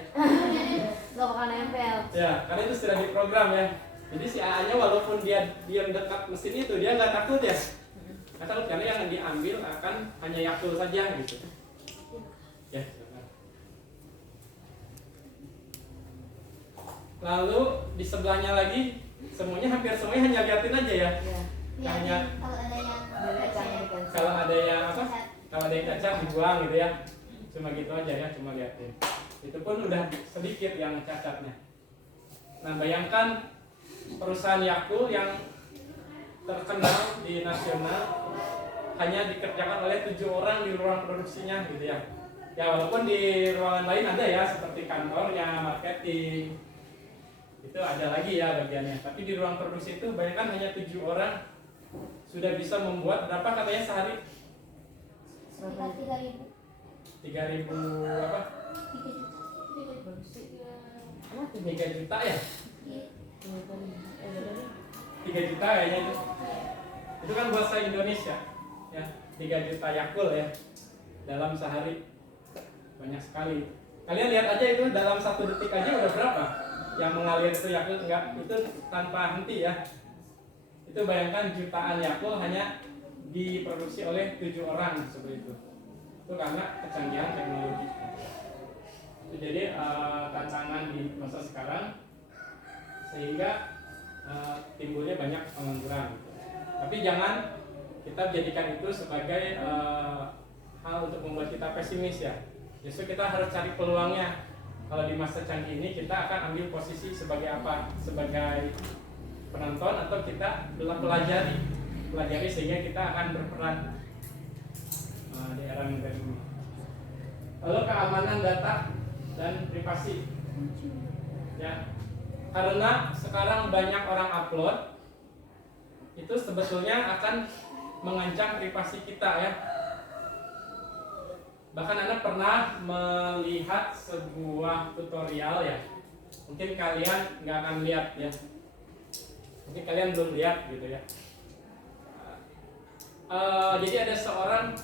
Nggak bakal nempel. Ya, karena itu sudah diprogram ya. Jadi si AA-nya walaupun dia diam dekat mesin itu, dia nggak takut ya. Nggak takut karena yang diambil akan hanya Yakult saja gitu. Ya. Lalu di sebelahnya lagi, hampir semuanya hanya liatin aja ya. Hanya kalau ada yang apa? Kalau ada yang cacat dibuang gitu ya. Cuma gitu aja ya, cuma liatin. Itu pun udah sedikit yang cacatnya. Nah, bayangkan perusahaan Yakult yang terkenal di nasional hanya dikerjakan oleh 7 orang di ruang produksinya gitu ya. Ya walaupun di ruangan lain ada ya, seperti kantornya, marketing, itu ada lagi ya bagiannya. Tapi di ruang produksi itu bayangkan hanya 7 orang sudah bisa membuat berapa katanya sehari? Sekitar 3.000. 3.000 apa? 3 juta ya? 3 juta kayaknya itu. Itu kan bahasa Indonesia ya, 3 juta Yakult ya dalam sehari, banyak sekali. Kalian lihat aja itu dalam 1 detik aja udah berapa yang mengalir itu Yakult, enggak, itu tanpa henti ya. Itu bayangkan jutaan Yakult hanya diproduksi oleh 7 orang seperti itu. Itu karena kecanggihan teknologi. Jadi tantangan di masa sekarang sehingga timbulnya banyak pengangguran. Tapi jangan kita jadikan itu sebagai hal untuk membuat kita pesimis ya. Justru kita harus cari peluangnya. Kalau di masa canggih ini kita akan ambil posisi sebagai apa? Sebagai penonton atau kita pelajari sehingga kita akan berperan di era modern ini. Lalu keamanan data dan privasi ya, karena sekarang banyak orang upload, itu sebetulnya akan mengancam privasi kita ya. Bahkan Anda pernah melihat sebuah tutorial ya, mungkin kalian nggak akan lihat ya, mungkin kalian belum lihat gitu ya. Jadi ada seorang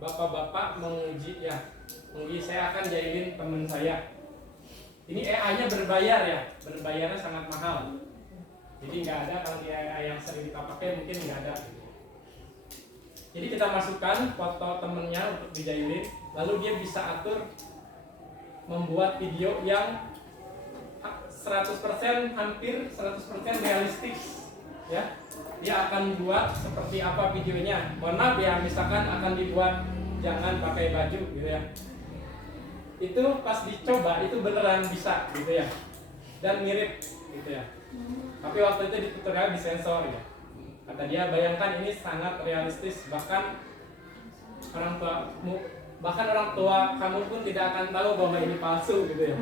bapak-bapak menguji saya akan jahilin teman saya. Ini AI-nya berbayar ya, berbayarnya sangat mahal. Jadi nggak ada, kalau di AI yang sering kita pakai mungkin nggak ada. Jadi kita masukkan foto temennya untuk dijahilin, lalu dia bisa atur membuat video yang 100% hampir 100% realistis ya. Dia akan buat seperti apa videonya. Mohon maaf ya, misalkan akan dibuat jangan pakai baju gitu ya. Itu pas dicoba itu beneran bisa gitu ya. Dan mirip gitu ya. Tapi waktu itu di tutorial disensor ya. Kata dia, bayangkan ini sangat realistis, bahkan orang tua kamu pun tidak akan tahu bahwa ini palsu gitu ya.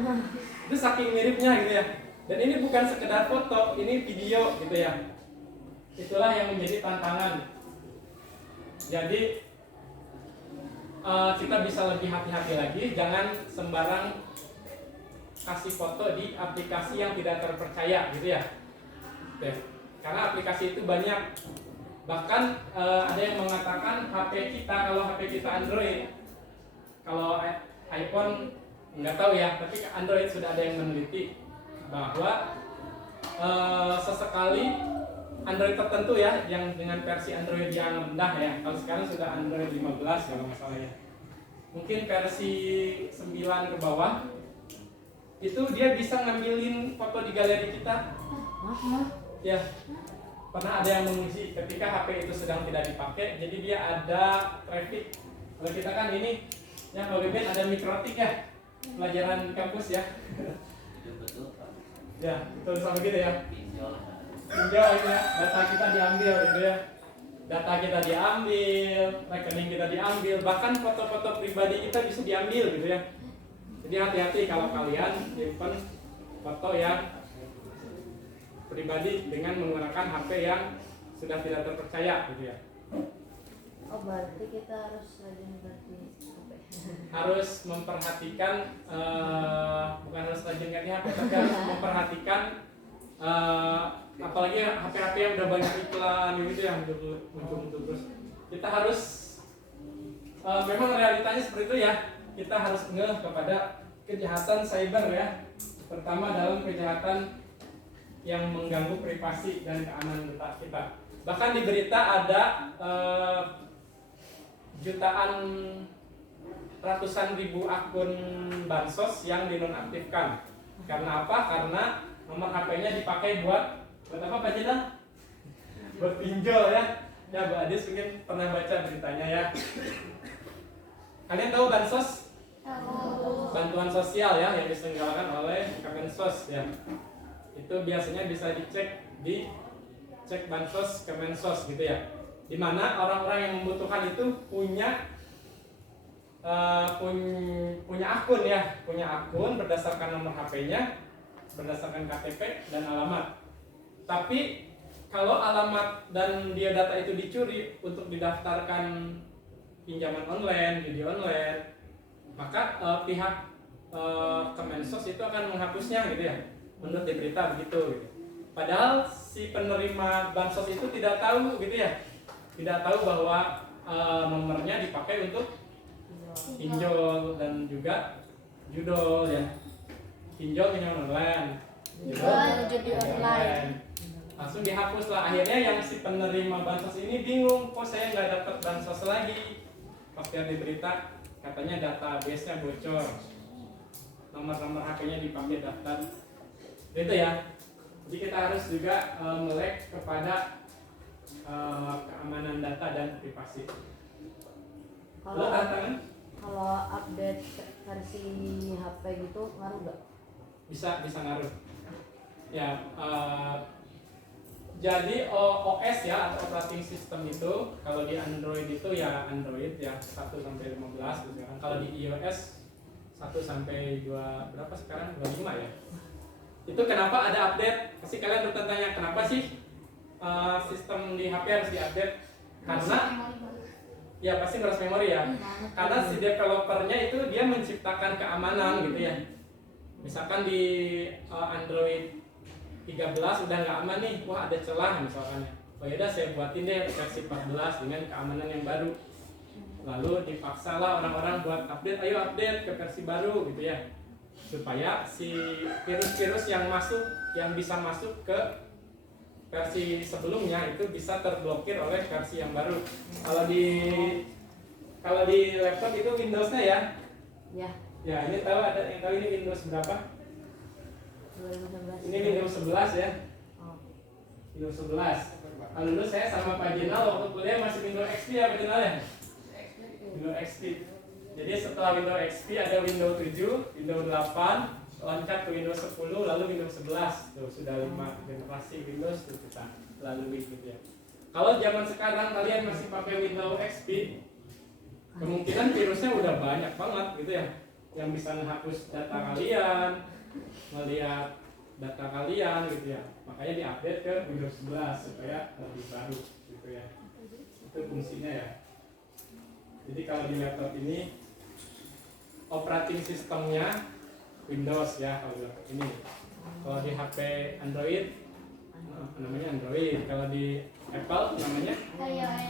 Itu saking miripnya gitu ya. Dan ini bukan sekedar foto, ini video gitu ya. Itulah yang menjadi tantangan. Jadi kita bisa lebih hati-hati lagi, jangan sembarang kasih foto di aplikasi yang tidak terpercaya gitu ya. Oke. Karena aplikasi itu banyak. Bahkan ada yang mengatakan HP kita, kalau HP kita Android, kalau iPhone nggak tahu ya, tapi Android sudah ada yang meneliti bahwa sesekali Android tertentu ya, yang dengan versi Android yang rendah ya, kalau sekarang sudah Android 15 kalau nggak salah ya, mungkin versi 9 ke bawah, itu dia bisa ngambilin foto di galeri kita. Ya, pernah ada yang menguji ketika HP itu sedang tidak dipakai, jadi dia ada traffic. Kalau kita kan ini, ya kalau BBM ada mikrotik ya, pelajaran di kampus ya. Betul Pak. Ya, betul sama gitu ya. Pinjol Ya, data kita diambil gitu ya. Data kita diambil, rekening kita diambil, bahkan foto-foto pribadi kita bisa diambil gitu ya. Jadi hati-hati kalau kalian simpan foto yang pribadi dengan menggunakan HP yang sudah tidak terpercaya gitu ya. Oh, berarti kita harus rajin ganti HP. Harus memperhatikan, bukan harus rajin ganti HP, tapi harus memperhatikan, apalagi HP-HP yang udah banyak iklan gitu ya, muncul terus. Kita harus memang realitanya seperti itu ya. Kita harus ngeh kepada kejahatan cyber ya, terutama dalam kejahatan yang mengganggu privasi dan keamanan data kita. Bahkan di berita ada jutaan, ratusan ribu akun bansos yang dinonaktifkan. Karena apa? Karena nomor HP-nya dipakai buat apa Pak Jenal? Buat pinjol ya. Ya Bu Adis mungkin pernah baca beritanya ya. Kalian tahu bansos? Bantuan sosial ya yang diselenggarakan oleh Kemensos ya. Itu biasanya bisa dicek di cek bansos Kemensos gitu ya. Dimana orang-orang yang membutuhkan itu punya akun ya, punya akun berdasarkan nomor HP-nya, berdasarkan KTP dan alamat. Tapi kalau alamat dan dia data itu dicuri untuk didaftarkan pinjaman online, judi online, maka pihak Kemensos itu akan menghapusnya gitu ya. Menurut di berita begitu gitu. Padahal si penerima bansos itu tidak tahu gitu ya. Tidak tahu bahwa nomornya dipakai untuk pinjol dan juga judol ya. Pinjol online, judi online. langsung dihapus lah. Akhirnya yang si penerima bansos ini bingung, kok saya nggak dapat bansos lagi. Pas lihat di berita katanya database-nya bocor, nomor-nomor HP-nya dipakai daftar, gitu ya. Jadi kita harus juga melek kepada keamanan data dan privasi. Kalau update versi HP gitu ngaruh nggak? Bisa ngaruh. Ya, jadi OS ya atau operating system itu kalau di Android itu ya Android ya 1 sampai 15 gitu kan. Kalau di iOS 1 sampai 2 berapa sekarang 25 ya. Itu kenapa ada update? Pasti kalian bertanya kenapa sih sistem di HP harus diupdate? Karena ya pasti nguras memori ya. Karena si developernya itu dia menciptakan keamanan gitu ya. Misalkan di Android 13 udah nggak aman nih, wah ada celah misalkan. Oh yaudah saya buatin deh versi 14 dengan keamanan yang baru. Lalu dipaksalah orang-orang buat update, ayo update ke versi baru gitu ya. Supaya si virus-virus yang bisa masuk ke versi sebelumnya itu bisa terblokir oleh versi yang baru. Kalau di laptop itu Windows-nya ya. Ya. Ya, ini tahu ada yang tahu ini Windows berapa? 2019. Ini Windows 11 ya. Oh. Windows 11. Kalau dulu saya sama Pak Jenal waktu kuliah masih Windows XP ya Pak Jenal ya? Windows XP. Jadi setelah Windows XP ada Windows 7, Windows 8, loncat ke Windows 10, lalu Windows 11. Tuh sudah 5 generasi Windows tuh kita lalui gitu ya. Kalau zaman sekarang kalian masih pakai Windows XP, kemungkinan virusnya udah banyak banget gitu ya. Yang bisa menghapus data kalian, melihat data kalian gitu ya. Makanya diupdate ke Windows 11 supaya lebih baru gitu ya. Itu fungsinya ya. Jadi kalau di laptop ini operating sistemnya Windows ya kalau ini. Kalau di HP Android namanya Android. Kalau di Apple namanya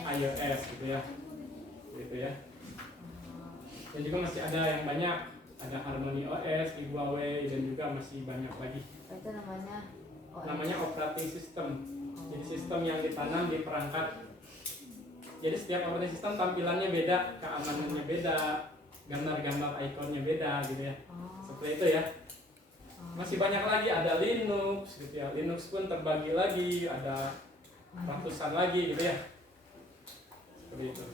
iOS gitu ya. Gitu ya. Dan juga masih ada yang banyak, ada Harmony OS, di Huawei dan juga masih banyak lagi. Itu namanya Namanya operating system. Jadi sistem yang ditanam di perangkat. Jadi setiap operating system tampilannya beda, keamanannya beda, gambar-gambar ikonnya beda gitu ya. Seperti itu ya. Masih banyak lagi, ada Linux gitu ya. Linux pun terbagi lagi, ada ratusan lagi gitu ya. Seperti itu.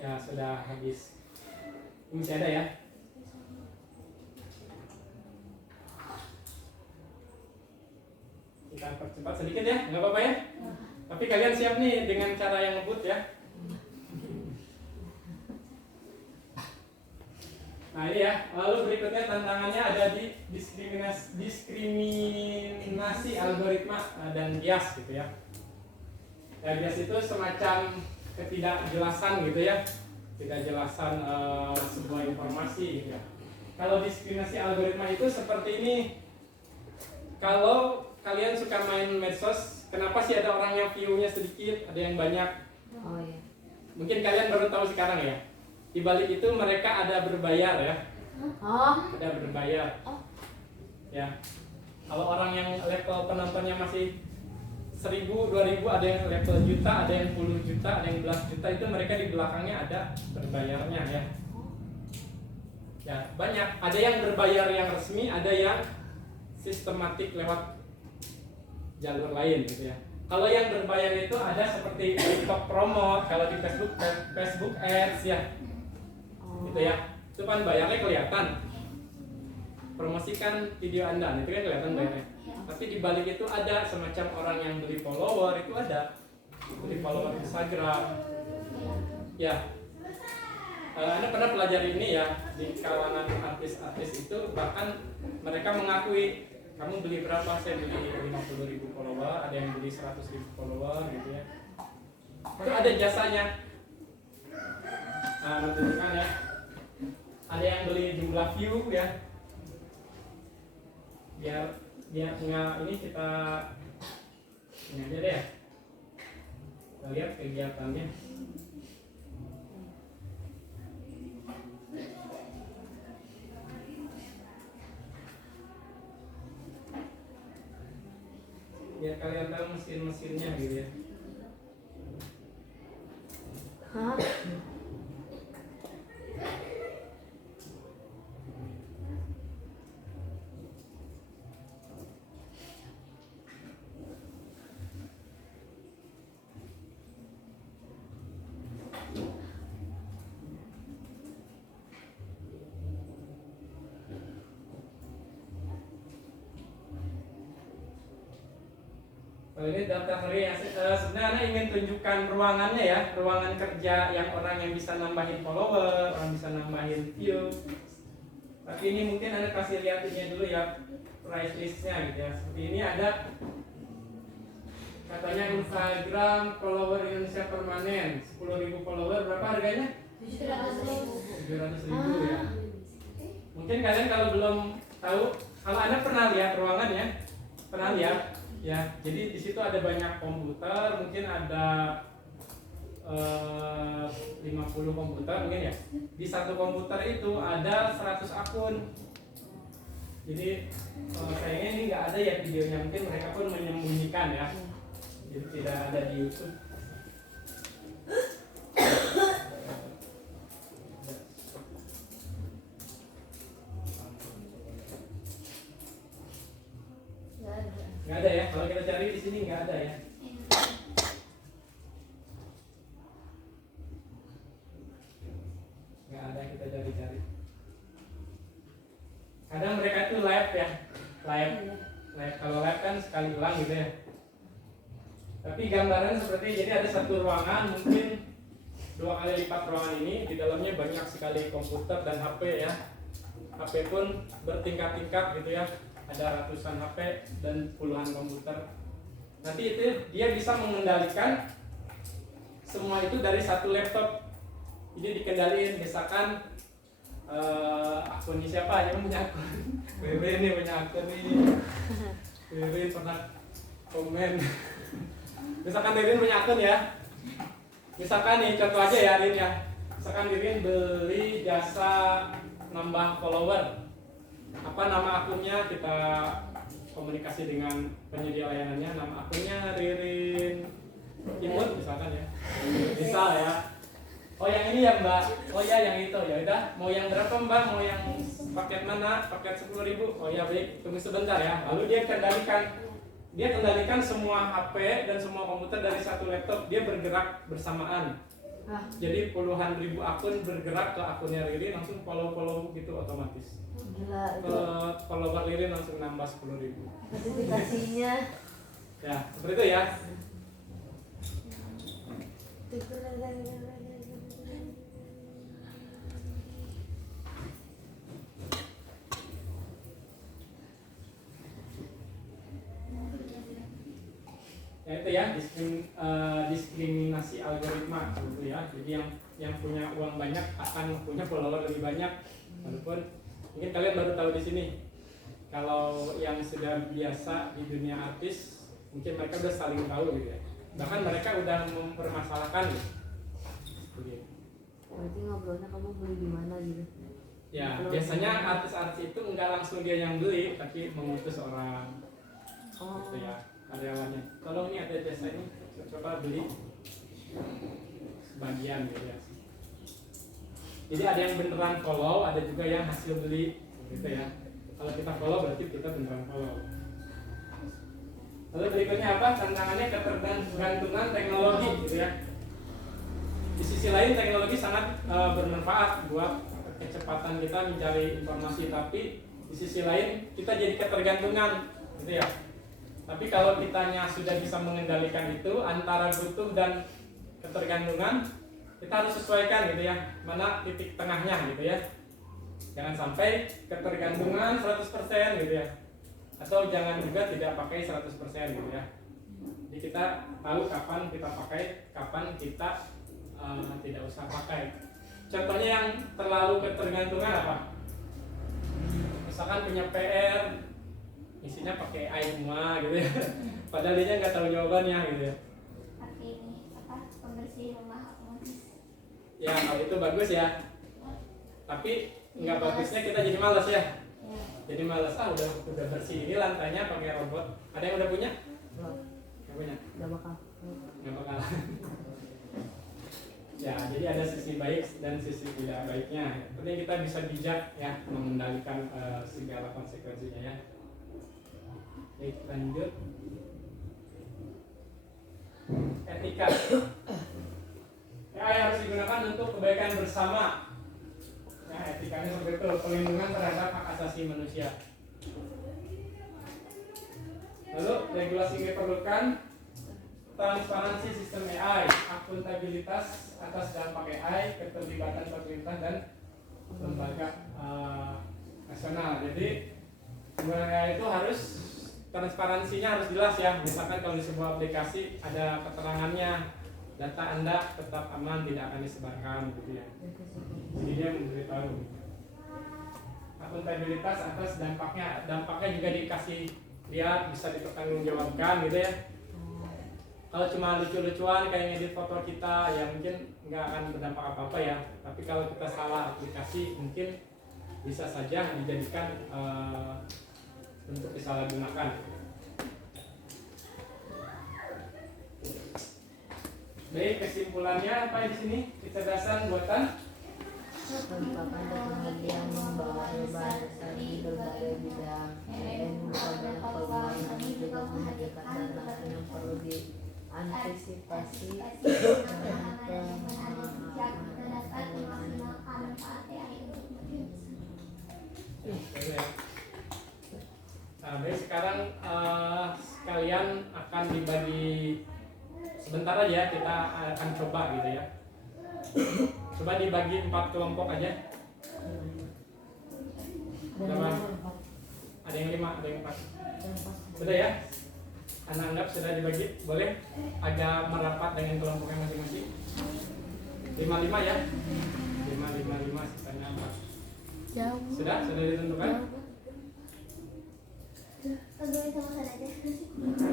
Ya sudah habis. Ini masih ada ya. Kita percepat sedikit ya, nggak apa-apa ya. Tapi kalian siap nih dengan cara yang ngebut ya. Nah ini ya, lalu berikutnya tantangannya ada di diskriminasi algoritma dan bias gitu ya. Ya bias itu semacam ketidakjelasan gitu ya, ketidakjelasan sebuah informasi gitu ya. Kalau diskriminasi algoritma itu seperti ini, kalau kalian suka main medsos, kenapa sih ada orang yang view-nya sedikit, ada yang banyak? Oh iya. Mungkin kalian baru tahu sekarang ya. Di balik itu mereka ada berbayar ya. Oh. Ada berbayar. Ya. Kalau orang yang level penontonnya masih 1000, 2000, ada yang level juta, ada yang puluh juta, ada yang belas juta, itu mereka di belakangnya ada berbayarnya ya. Ya, banyak. Ada yang berbayar yang resmi, ada yang sistematik lewat jalur lain gitu ya. Kalau yang berbayar itu ada seperti TikTok promote, kalau di Facebook Ads ya. Gitu ya. Itu kan bayarnya kelihatan. Promosikan video Anda, itu kan kelihatan bayarnya. Tapi di balik itu ada semacam orang yang beli follower, itu ada beli follower Instagram. Ya. Anda pernah pelajari ini ya, di kalangan artis-artis itu bahkan mereka mengakui, kamu beli berapa? Saya beli 50.000 follower, ada yang beli 100.000 follower gitu ya. Itu ada jasanya. Nah, menunjukkan ya. Ada yang beli jumlah view ya. Biar nggak ini kita ini aja deh ya. Kita lihat kegiatannya. Biar kalian tahu mesin-mesinnya gitu ya. Hah? Kalau ini daftar harian, sebenarnya ingin tunjukkan ruangannya ya, ruangan kerja yang orang yang bisa nambahin follower, orang bisa nambahin view. Tapi ini mungkin Anda kasih lihat ini dulu ya, price listnya gitu ya. Seperti ini ada katanya Instagram follower Indonesia permanen 10.000 follower, berapa harganya? 700.000 ya. Mungkin kalian kalau belum tahu, kalau Anda pernah lihat ruangannya, pernah lihat? Ya, jadi di situ ada banyak komputer, mungkin ada 50 komputer mungkin ya. Di satu komputer itu ada 100 akun. Jadi sayangnya ini nggak ada ya videonya, mungkin mereka pun menyembunyikan ya. Jadi tidak ada di YouTube. Nggak ada ya, kalau kita cari di sini nggak ada ya. Nggak ada, kita cari-cari. Kadang mereka itu live ya, live. Kalau live kan sekali ulang gitu ya. Tapi gambaran seperti jadi ada satu ruangan, mungkin 2 kali lipat ruangan ini, di dalamnya banyak sekali komputer dan HP ya. HP pun bertingkat-tingkat gitu ya. Ada ratusan HP dan puluhan komputer. Nanti itu dia bisa mengendalikan semua itu dari satu laptop. Jadi dikendaliin, misalkan akunnya siapa, yang punya akun. BB nih punya akun nih. BB pernah komen. Misalkan Ririn punya akun ya. Misalkan nih contoh aja ya Ririn ya. Misalkan Ririn beli jasa nambah follower. Apa nama akunnya, kita komunikasi dengan penyedia layanannya, nama akunnya Ririn Imut misalkan ya. Misal ya. Oh yang ini ya Mbak, oh ya yang itu, ya udah. Mau yang berapa Mbak, mau yang paket mana, paket 10.000. Oh ya baik, tunggu sebentar ya. Lalu dia kendalikan semua HP dan semua komputer dari satu laptop, dia bergerak bersamaan. Jadi puluhan ribu akun bergerak ke akunnya Ririn, langsung follow gitu otomatis. Gila itu. Follower Ririn langsung nambah 10.000. Notifikasinya. Ya, seperti itu ya. Ya itu ya, diskriminasi algoritma gitu ya. Jadi yang punya uang banyak akan punya follower lebih banyak, walaupun mungkin kalian baru tahu di sini. Kalau yang sudah biasa di dunia artis, mungkin mereka udah saling tahu gitu ya. Bahkan mereka udah mempermasalahkan gitu. Begitu. Berarti ngobrolnya kamu beli di mana gitu? Ya, biasanya artis-artis itu nggak langsung dia yang beli, tapi mengutus orang gitu ya, karyawannya. Tolong nih ada jasa ini, coba beli sebagian gitu ya. Jadi ada yang beneran follow, ada juga yang hasil beli gitu ya. Kalau kita follow berarti kita beneran follow. Lalu berikutnya apa? Tantangannya ketergantungan teknologi gitu ya. Di sisi lain teknologi sangat bermanfaat buat kecepatan kita mencari informasi, tapi di sisi lain kita jadi ketergantungan gitu ya. Tapi kalau kitanya sudah bisa mengendalikan itu antara butuh dan ketergantungan, kita harus sesuaikan gitu ya, mana titik tengahnya gitu ya. Jangan sampai ketergantungan 100% gitu ya, atau jangan juga tidak pakai 100% gitu ya. Jadi kita tahu kapan kita pakai, kapan kita tidak usah pakai. Contohnya yang terlalu ketergantungan apa? Misalkan punya PR, isinya pakai AI semua gitu ya, padahal dia nggak tahu jawabannya gitu ya. Pakai ini apa? Pembersih rumah otomatis. Ya kalau itu bagus ya, tapi nggak bagusnya kita jadi malas ya. Jadi malas, udah bersih ini lantainya pakai robot. Ada yang udah punya? Belum. Nggak punya? Nggak bakal. Nggak bakal. Ya, jadi ada sisi baik dan sisi tidak baiknya. Penting kita bisa bijak ya mengendalikan segala konsekuensinya ya. Baik, lanjut. Etika. AI harus digunakan untuk kebaikan bersama. Nah, etikanya seperti itu, pelindungan terhadap hak asasi manusia. Lalu regulasi yang diperlukan, transparansi sistem AI, akuntabilitas atas dampak AI, keterlibatan pemerintah dan lembaga nasional. Jadi penggunaan AI itu harus transparansinya harus jelas ya. Misalkan kalau di sebuah aplikasi ada keterangannya, data Anda tetap aman, tidak akan disebarkan gitu ya. Jadi dia memberitahu. Akuntabilitas atas dampaknya juga dikasih lihat, bisa dipertanggungjawabkan gitu ya. Kalau cuma lucu-lucuan kayak ngedit foto kita, ya mungkin nggak akan berdampak apa-apa ya. Tapi kalau kita salah aplikasi, mungkin bisa saja dijadikan untuk disalahgunakan. Baik, kesimpulannya apa di sini? Kecerdasan buatan merupakan teknologi yang membawa perubahan di berbagai bidang dan banyak peluang namun juga menghadirkan tantangan yang perlu diantisipasi Nah, baik, sekarang sekalian akan dibagi sebentar aja, kita akan coba gitu ya. Coba dibagi 4 kelompok aja. Berapa? Ada yang 5, ada yang 4. Sudah ya? Anda anggap sudah dibagi? Boleh agak merapat dengan kelompoknya masing-masing. 5-5 ya? 5-5-5, sisanya 4. Jauh. Sudah ditentukan?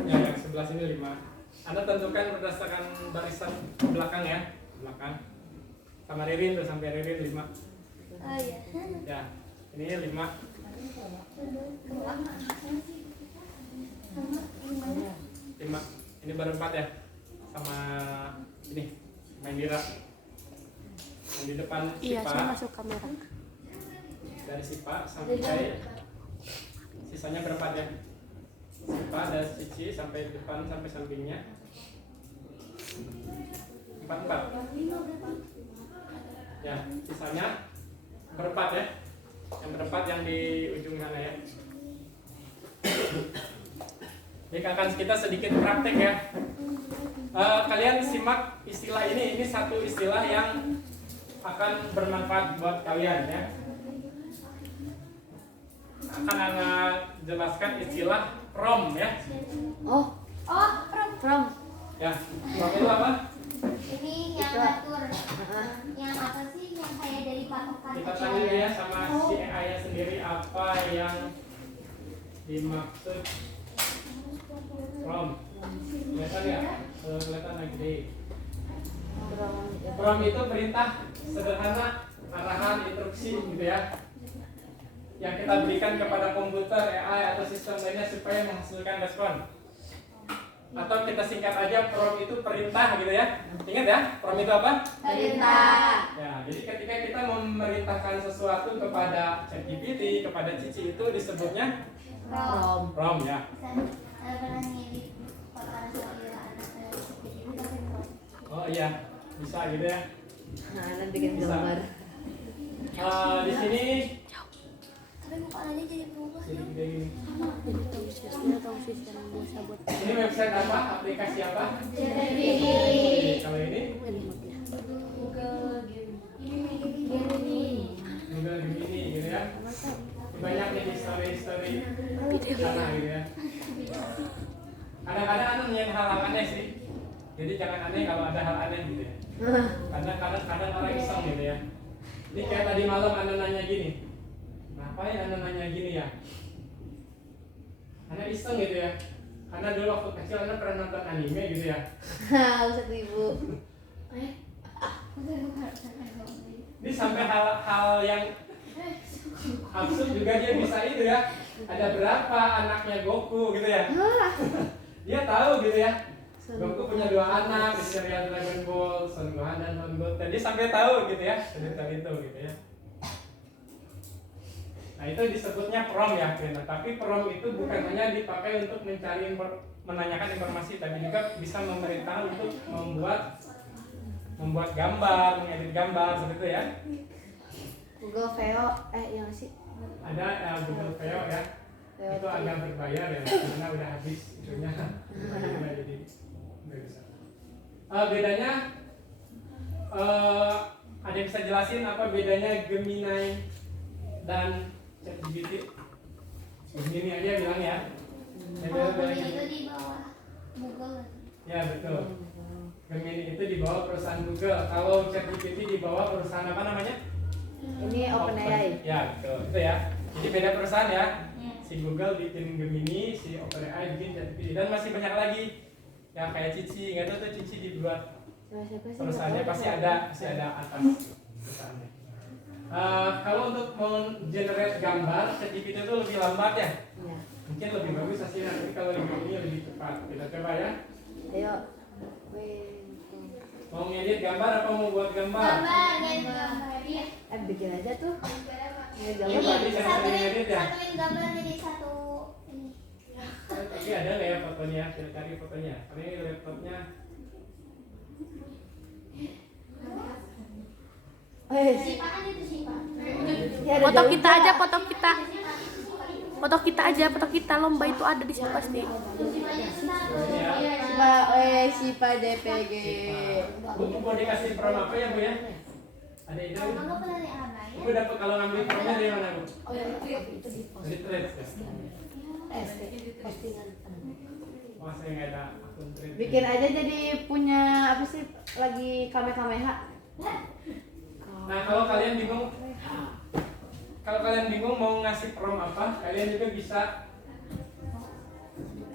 Ya, yang sebelah sini 5. Anda tentukan berdasarkan barisan belakang ya, belakang. Sama Ririn tuh, sampai Ririn 5. Oh iya. Ya, ini 5. 5. Ini baru 4 ya. Sama ini, main Dira. Yang di depan Iya, Sipa. saya masuk kamera. Dari Sipa sampai sisanya berempat ya. Sipa dan Cici sampai depan sampai sampingnya. 4. Ya, sisanya berempat ya. Yang berempat yang di ujung sana ya. Jadi akan kita sedikit praktek ya. Kalian simak istilah ini satu istilah yang akan bermanfaat buat kalian ya. Akan jelaskan istilah PROM ya. From Ya, PROM itu apa? Ini yang ngatur. Yang apa sih? Yang kayak dari patokan Kita tahu ya sama si AI sendiri apa yang dimaksud from? Kelihatan ya? Kalau kelihatan lagi deh. From itu perintah sederhana, arahan, instruksi gitu ya, yang kita berikan kepada komputer, AI atau sistem lainnya supaya menghasilkan respon. Atau kita singkat aja, prompt itu perintah gitu ya. Ingat ya, prompt itu apa? Perintah. Ya, jadi ketika kita memerintahkan sesuatu kepada ChatGPT, kepada Cici itu disebutnya From. prompt ya. Saya pernah ngedit kotoran sayur anak saya seperti itu pakai from. Oh iya, bisa gitu ya. Nah, nanti bikin Bisa. gambar. Di sini Tapi mukanya jadi berubah. jadi kayak gini. Jadi tahu sistemnya, tahu sistem biasa buat Ini website apa? Aplikasi apa? Jadi Kalau ini remote-nya. Google Gemini. Google Gemini gitu ya. Banyak nih story sana gitu ya. Kadang-kadang ada yang hal-hal aneh sih. Jadi jangan aneh kalau ada hal aneh gitu ya. Kadang-kadang orang iseng gitu ya. Ini kayak tadi malam Anda nanya gini. Ngapain Anda nanya gini ya? Anda iseng gitu ya. Karena dulu waktu kecil Anda pernah nonton anime gitu ya. Ustaz Ibu. Ini sampai hal-hal yang absurd juga dia bisa itu ya. Ada berapa anaknya Goku gitu ya. Dia tahu gitu ya. Goku punya 2 anak di serial Dragon Ball, Son Gohan dan Son Goten. Dia sampai tahu gitu ya, detail itu gitu ya. Nah itu disebutnya prompt ya, Brenda. Tapi prompt itu bukan hanya dipakai untuk mencari menanyakan informasi, tapi juga bisa memerintah untuk membuat gambar, mengedit gambar seperti itu ya. Google VO yang sih. Ada Google VO ya. Itu agak berbayar ya, karena udah habis itunya. Jadi nggak bisa. Bedanya ada yang bisa jelasin apa bedanya Gemini dan ChatGPT? Gemini aja bilang ya. Kalau Gemini itu di bawah Google. Ya betul. Gemini itu di bawah perusahaan Google. Kalau ChatGPT di bawah perusahaan apa namanya? Ini OpenAI. Ya betul itu ya. Jadi beda perusahaan ya. Si Google bikin Gemini, si OpenAI bikin ChatGPT, dan masih banyak lagi. Ya kayak Cici, nggak tahu tuh Cici dibuat perusahaannya pasti ada atas perusahaannya. Kalau untuk generate gambar, ChatGPT itu lebih lambat ya. Ya. Mungkin lebih bagus hasilnya, tapi kalau Gemini lebih cepat. Kita coba ya. Ayo. Mau ngedit gambar apa mau buat gambar? Gambar dan gambar. Bikin aja tuh. Ini Berarti saya ngedit ya. satuin gambar jadi satu ini. Tapi ada nggak ya fotonya? Kita cari fotonya. Karena ini laptopnya. Siapa kan itu Siapa? Foto kita aja, foto kita. Foto kita aja, foto kita lomba itu ada di situ pasti. Ini ya. Sipa DPG. Bu mau dikasih prompt apa ya Bu ya? Ada ide? Kamu nggak pernah lihat apa ya? Bu dapat kalau ngambil promnya dari mana Bu? Dari Threads ya. Postingan. Wah saya nggak ada akun Threads. Bikin aja jadi punya apa sih lagi kamehameha. Nah kalau kalian bingung mau ngasih prompt apa, kalian juga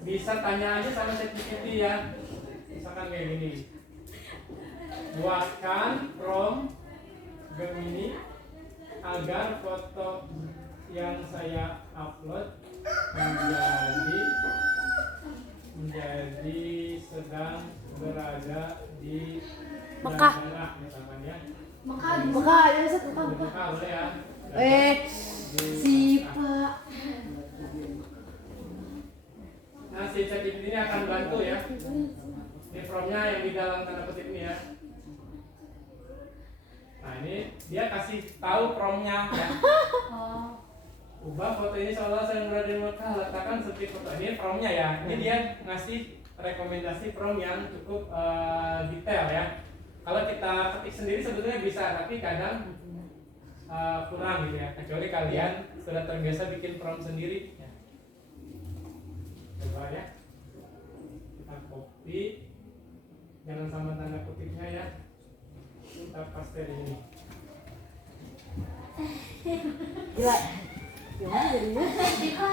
bisa tanya aja sama ChatGPT ya. Misalkan kayak gini, buatkan prompt Gemini agar foto yang saya upload menjadi sedang berada di Mekah. bandara misalkan ya. Buka aja Ustaz, buka. Mekah boleh ya. Sipa. Nah si ChatGPT ini akan bantu ya. Ini promnya yang di dalam tanda kutip ini ya. Nah ini dia kasih tahu promnya ya. Ubah foto ini seolah saya berada di Mekah, letakkan seperti foto ini promnya ya. Ini dia ngasih rekomendasi prom yang cukup detail ya. Kalau kita ketik sendiri sebetulnya bisa, tapi kadang kurang gitu ya. Kecuali kalian sudah terbiasa bikin prom sendiri. Ya. Coba ya. Kita copy, jangan sama tanda kutipnya ya. Kita paste di sini. Gila. Gimana jadinya? Siapa?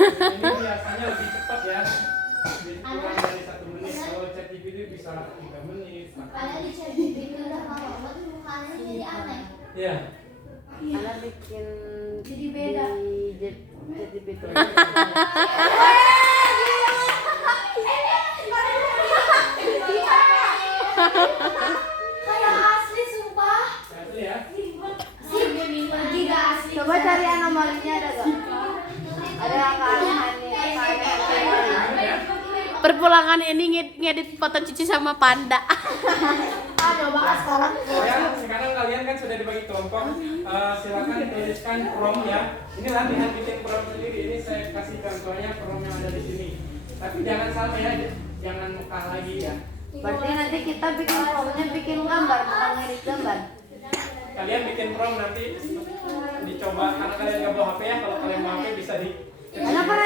ini biasanya lebih cepat ya. Kurang dari 1 menit. Kalau ChatGPT bisa 3 menit. Kalian di ChatGPT udah lama banget mukanya jadi aneh. Iya. Anak bikin Jadi beda. jadi betul. Kayak asli sumpah. Asli ya. Lagi gak asli. Coba cari anomalinya ada gak? Ada keanehannya, keanehan. Perpulangan ini ngedit foto Cici sama panda. Coba sekarang. Sekarang kalian kan sudah dibagi kelompok. Silakan tuliskan prompt ya. Ini latihan bikin prompt sendiri. Ini saya kasih contohnya prompt yang ada di sini. Tapi jangan salah ya, jangan muka lagi ya. Berarti nanti kita bikin promnya bikin gambar, bukan ngedit gambar. Kalian bikin prompt nanti dicoba karena kalian nggak bawa HP ya. Kalau kalian bawa HP bisa di.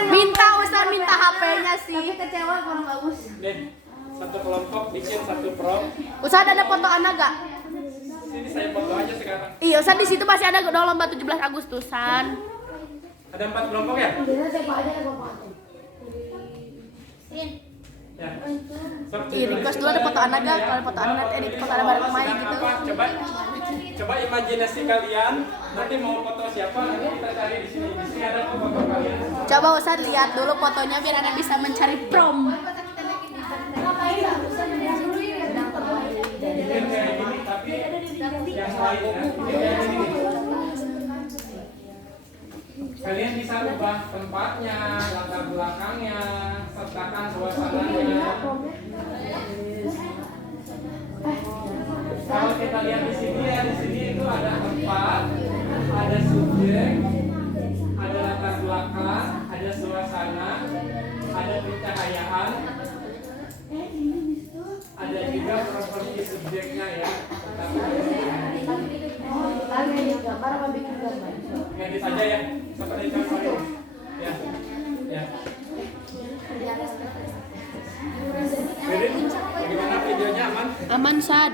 Minta Ustaz, minta HP-nya Tapi sih. kecewa kurang bagus. Deh, satu kelompok bikin satu prompt. Ustaz ada foto anak gak? Sini saya foto aja sekarang. Iya Ustaz, di situ masih ada dong lomba 17 Agustusan. Ada 4 kelompok ya? Sin. Ya. So, Iya, request dulu ada foto anak gak? Kalau foto anak nanti edit foto anak bareng main gitu. Coba, coba imajinasi kalian. Nanti mau foto siapa? Nanti kita cari di sini. Di sini ada kok foto kalian. Coba Ustaz lihat dulu fotonya biar Anda bisa mencari prom. Ngapain gak bisa dulu ya? Bikin kayak gini tapi yang lain ya. Ini kayak gini. Kalian bisa ubah tempatnya, latar belakangnya, sertakan suasananya. Kalau kita lihat di sini ya, di sini itu ada tempat, ada subjek, ada latar belakang, ada suasana, ada pencahayaan, ada juga properti subjeknya ya. Gambar apa bikin gambar? Ngedit saja ya, seperti contoh ini. Ya, ya. Ngedit, bagaimana videonya aman? Aman Sad.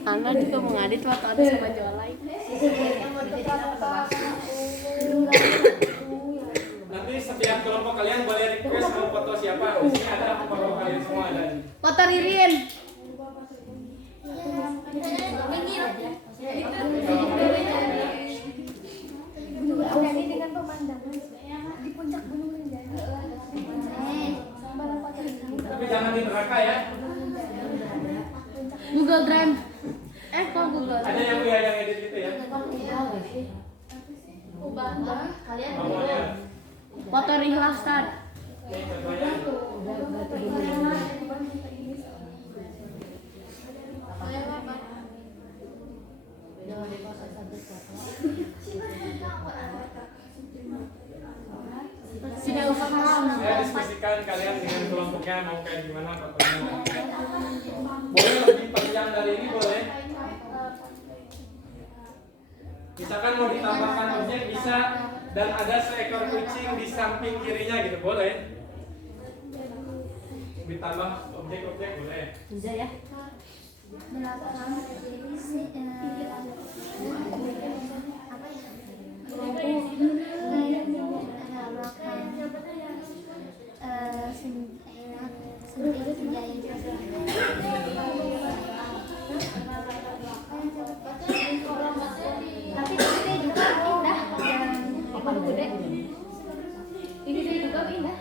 Ana juga mau ngadit foto Ana sama Jolai. Nanti setiap kelompok kalian boleh request mau foto siapa. Di sini ada foto kalian semua ada. Foto Ririn. Ini dengan pemandangan di puncak gunung Rinjani. Tapi jangan di neraka ya. Google Drive. Kok Google? Ada yang yang edit gitu ya. Kalian Oh, ya. Foto Rihlah Sad. Ini contohnya. Saya diskusikan kalian dengan kelompoknya mau kayak gimana fotonya. Boleh lebih panjang dari ini boleh. Misalkan mau ditambahkan objek bisa dan ada seekor kucing di samping kirinya gitu boleh. Ditambah objek-objek boleh. Bisa ya? Tapi ini juga indah. Apa gede? Ini juga indah.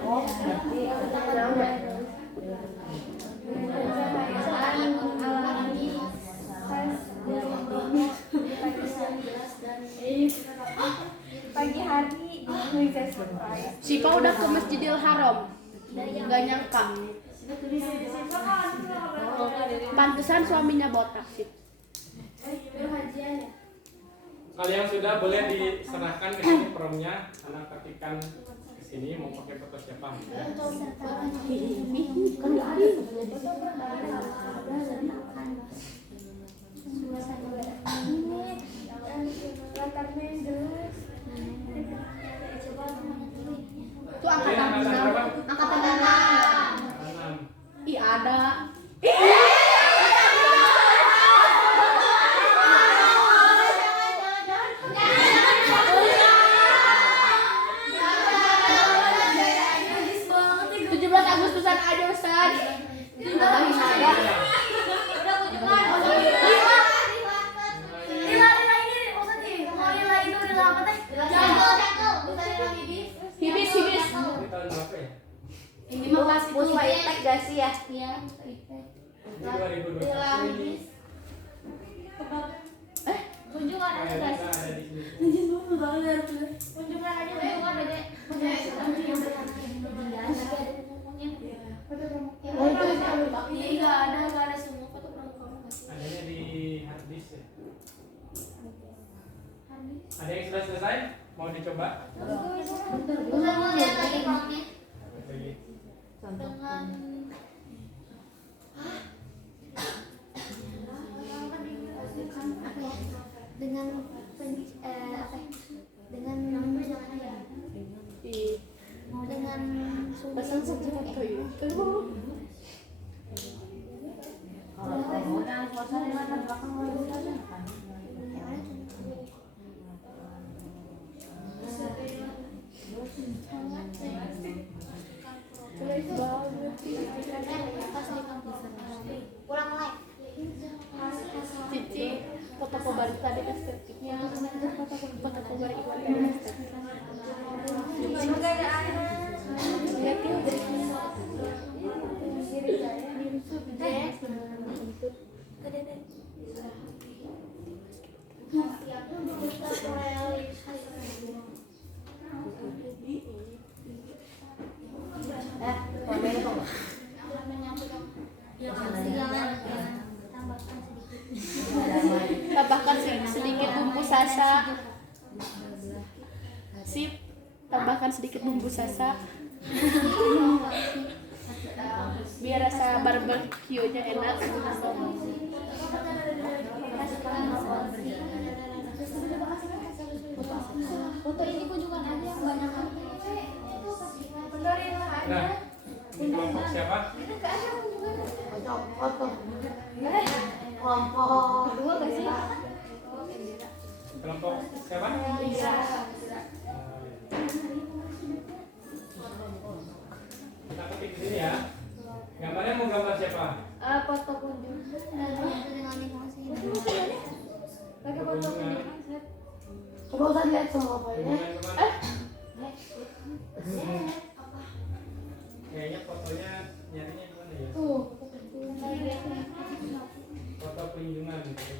Oh, berarti Pagi hari bisa surprise. Sipa udah ke Masjidil Haram. Gak nyangka. Pantesan suaminya botak sih. Kalian sudah boleh diserahkan ke sini promnya. Anak ketikkan ke sini mau pakai foto siapa ya. Tuh angkatan Kalian angkatan berapa? Angkatan 6. 6. Ih ada. aja Ustaz. Tambahin aja. Udah kunjungan. Lila ini Ustaz nih. Mau lila itu lila apa teh? Cakep. Bukan yang bibis. Hibis. Ini tahun berapa ya? Ini mah pas itu Puspa Iptek gak sih ya? Iya, Iptek. Ini 2021 Lila ini. bibis. Kunjungan aja Kayak guys. kita ada di sini. Kunjungan aja deh, bukan deh. Iya, enggak ada semua foto promo. Adanya di harddisk ya. Ada yang sudah selesai? Mau dicoba? Bukan mau lihat lagi formnya. Oke. Dengan dengan apa ya? Dengan dengan Pasang saja foto itu. Kalau kamu dan suasana latar belakang kurang like. Cici foto pembaru tadi estetiknya. Foto pembaru itu tadi estetik. Komennya kok Tambahkan sedikit bumbu sasa. Sip. Tambahkan sedikit bumbu sasa. Biar rasa barbecue-nya enak. Foto ini kunjungan aja yang banyak. Nah, ini kelompok siapa? kelompok Dua gak sih? Kelompok siapa? Kita ketik di sini ya. Gambarnya mau gambar siapa? Foto kunjungan. Dengan animasi. Pakai foto Kunjungan. kunjungan. coba usah lihat semua poinnya. Kunjungan kemana? Kayaknya fotonya nyarinya gimana ya? Foto kunjungan gitu.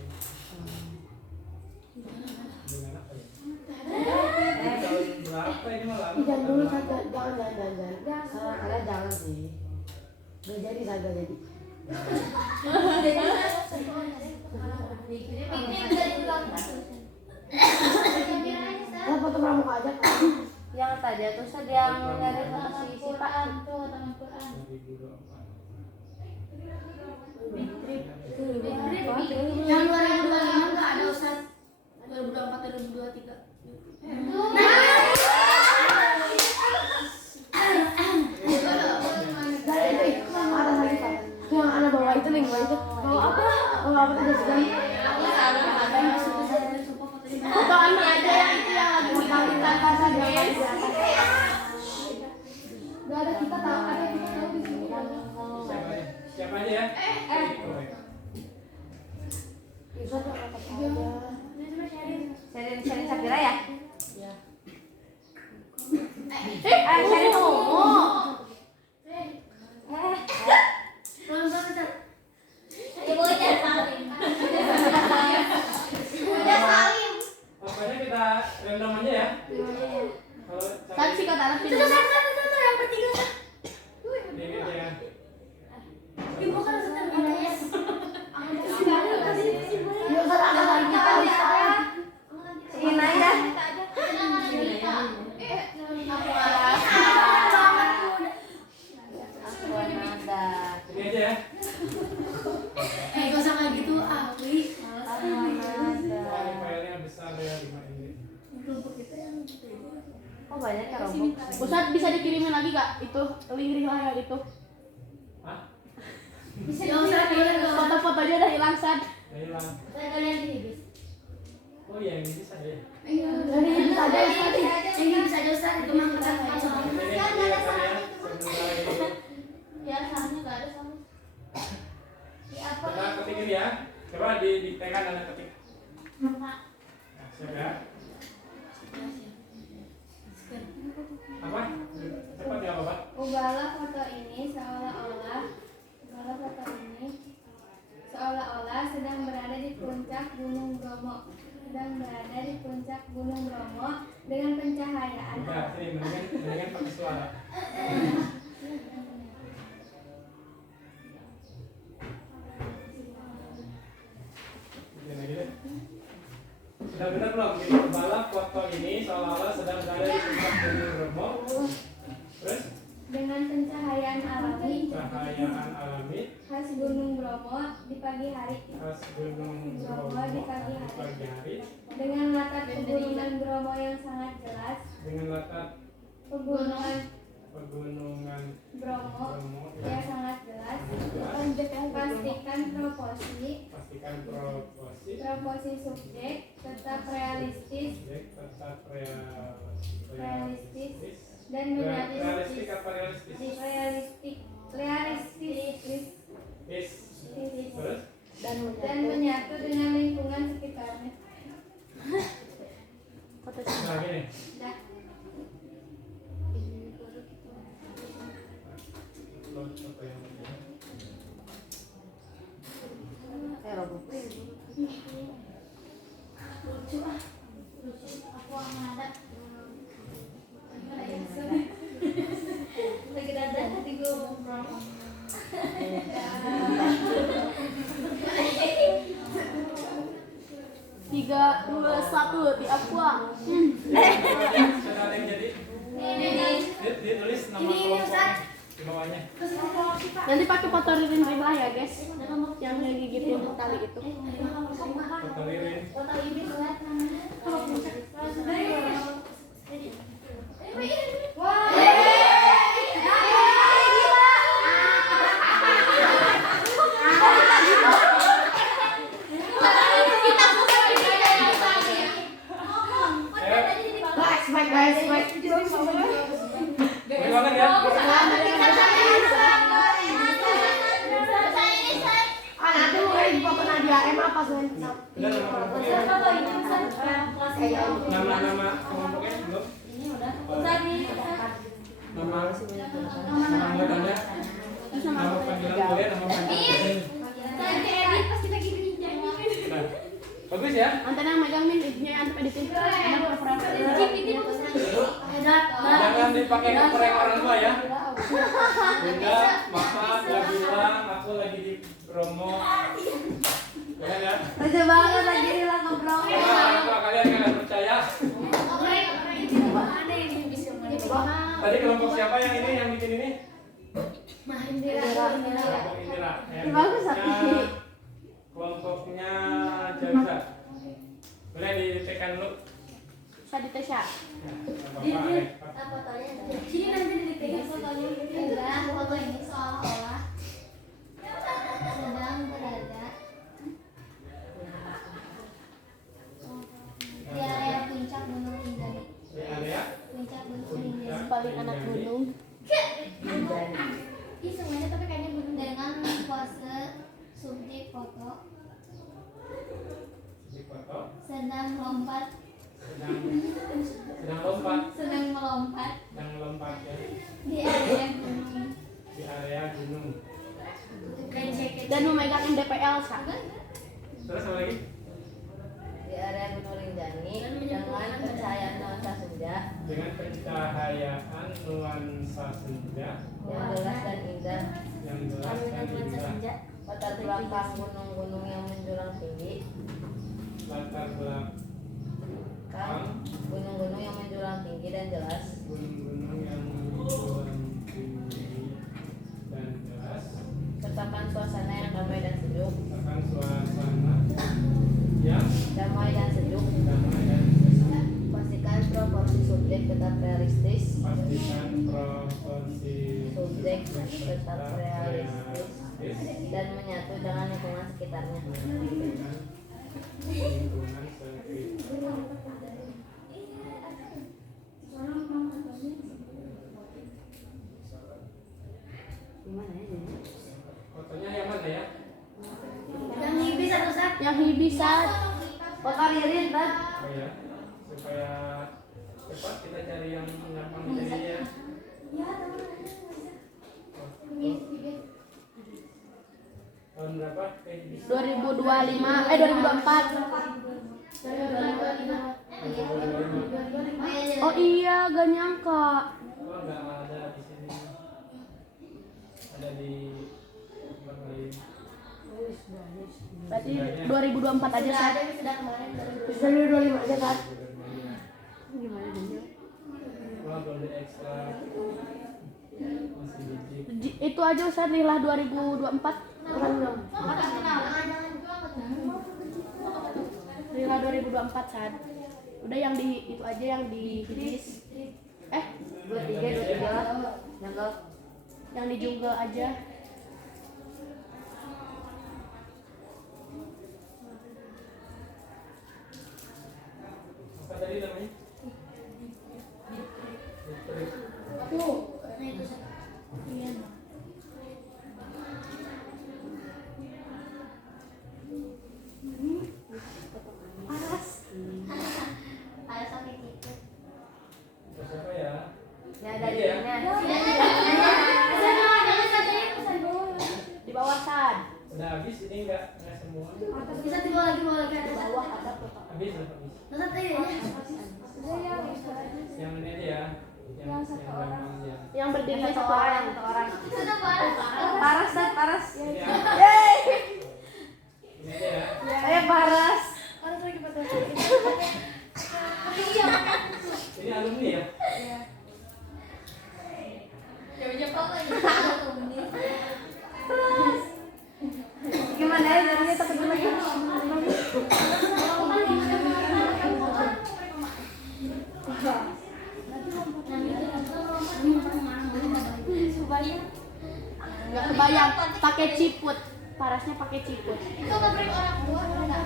Kunjungan apa ya? Tahun berapa ini malah? Jangan dulu saja, jangan. Salah kalian jangan sih. Gak jadi saja jadi. Saya foto pramuka aja kan. Yang tadi tuh saya yang nyari foto si Sipaan. Yang 2025 enggak ada Ustaz. 2024 2023. Dari itu ada lagi Pak. Yang anak bawa itu link itu. Bawa apa? Bawa apa tadi sudah? Foto anak aja yang itu yang lagi kita kasih guys. Gak ada kita tahu ada kita tahu di sini. Siapa aja ya? Bisa tuh apa aja. Sharing Sakira ya? Ya. Sharing ngomong. Ibu udah salim. Udah salim. Pokoknya kita random aja ya. Kalau Saksi kata anak Itu satu yang bertiga. ini ya. Ibu kan Ustaz ada ya. Yuk Ustaz ada lagi kita bisa. Ingin aja. Ini aja ya. Gak usah kayak gitu, Wi. Ini filenya besar ya 5 MB. Oh banyak ya rombok. Ustaz bisa dikirimin lagi gak itu link yang itu? Hah? Gak usah kayak gitu. Foto-fotonya udah hilang Sad. Udah hilang. Saya lihat di Hibis. Oh iya ini bisa ya. Dari ini saja Ustaz. Ini bisa aja Ustaz, itu mah kita Ini dia kalian sebentar ini. Ya, didiktekan dan ketik. Nah, siap ya. Apa? Cepat ya Bapak. Ubahlah foto ini seolah-olah sedang berada di puncak Gunung Bromo. Dengan pencahayaan. Udah, sini mendingan pakai suara. Bikin lagi deh. Sudah benar belum? Jadi ubahlah foto ini seolah-olah sedang berada di puncak Gunung Bromo. Terus Dengan pencahayaan alami cahayaan alami khas Gunung Bromo di pagi hari. khas Gunung Bromo di pagi hari Dengan latar pegunungan Bromo yang sangat jelas. dengan latar Pegunungan pegunungan Bromo Bromo yang sangat jelas. pastikan proporsi Proporsi subjek tetap realistis dan menyatu realistik apa realistis? Terus dan menyatu dengan lingkungan sekitarnya. nah gini. Dah. Upload foto yang ini. Robot. Lucu ah. Aku ada. Lagi dadah hati gue ngobrol. 3, 2, 1 di aqua. Sudah ada yang jadi? Dia tulis nama kelompoknya di bawahnya. Nanti pakai foto Ririn Rimlah ya guys, yang ngegigitin tali itu. Foto Lirin. Bagaimana ya? Nanti mau kayak foto Nadia M apa sih? Udah nama kelompoknya. Nama kelompoknya belum? Nama anggotanya. Nama panggilan boleh, nama panggilan. Nah, bagus ya? Antara yang megang min, ibunya yang antep editing. Jangan dipakai ngeprank orang tua ya. Bunda, Bapak udah bilang aku lagi di Bromo. Boleh ya? Lucu banget lagi hilang ngobrol. Apa kalian nggak percaya? Tadi kelompok siapa yang ini yang bikin ini? Kelompok Indira. Bagus, tapi. Kelompoknya Jaza. Boleh ditekan dulu. Sadi Tesya. Jadi nanti dipegang fotonya. Enggak, foto ini seolah-olah sedang berada di area puncak Gunung Rinjani. Di area Puncak Gunung Rinjani. Paling anak gunung. Ih, semuanya tapi kayaknya gunung dengan pose subjek foto di foto sedang melompat sedang melompat ya di area gunung. di area gunung. Dan memegang MDPL Sa. Terus apa lagi? Di area Gunung Rinjani dengan pencahayaan nuansa senja Dengan pencahayaan nuansa senja yang jelas dan indah. Latar belakang gunung-gunung yang menjulang tinggi. Latar belakang Gunung-gunung yang menjulang tinggi dan jelas. gunung-gunung yang menjulang tinggi dan jelas. Sertakan suasana yang damai dan sejuk. Akan suasana yang Damai dan sejuk. damai dan sejuk. Pastikan proporsi subjek tetap realistis. Pastikan proporsi Subjek tetap realistis realistis dan menyatu dengan lingkungan sekitarnya. dengan lingkungan sekitar. Gimana ya? Fotonya yang mana ya? Yang ini bisa rusak. Yang hibisan. Bakar ririn kan? Oh ya, supaya cepat kita cari yang gampang jadinya. Tahun berapa? 2025 2024. Oh iya, gak nyangka. Oh, nggak ada di sini. Ada di tempat lain. Berarti 2024 aja saat. Sudah kemarin 2025 aja saat. Gimana dia? Wah, golden extra. Masih digit. Itu aja Ustaz Lila 2024. Lila 2024 saat. Udah yang di itu aja yang di hibis. 23 lah. Yang di jungle aja. Apa tadi namanya? ada sakit itu. Terus apa ya? Ya ada Ini ya? Di bawah Sad. Udah habis ini enggak semua. Bisa tiba lagi mau lagi Di ada bawah ada kotak. Habis lah habis. Nggak tadi ya. Yang ini aja ya. Yang gampang ya. Yang berdiri satu orang. orang. Sudah parah. Paras Tad, paras. Ini ya. Ini aja ya. Paras. Parah lagi pada. Ini alumni ya. Jauh-jauh lagi. Gimana ya jadinya takut lagi? Nggak kebayang pakai ciput. Parasnya pakai ciput. Itu nggak beri orang tua enggak?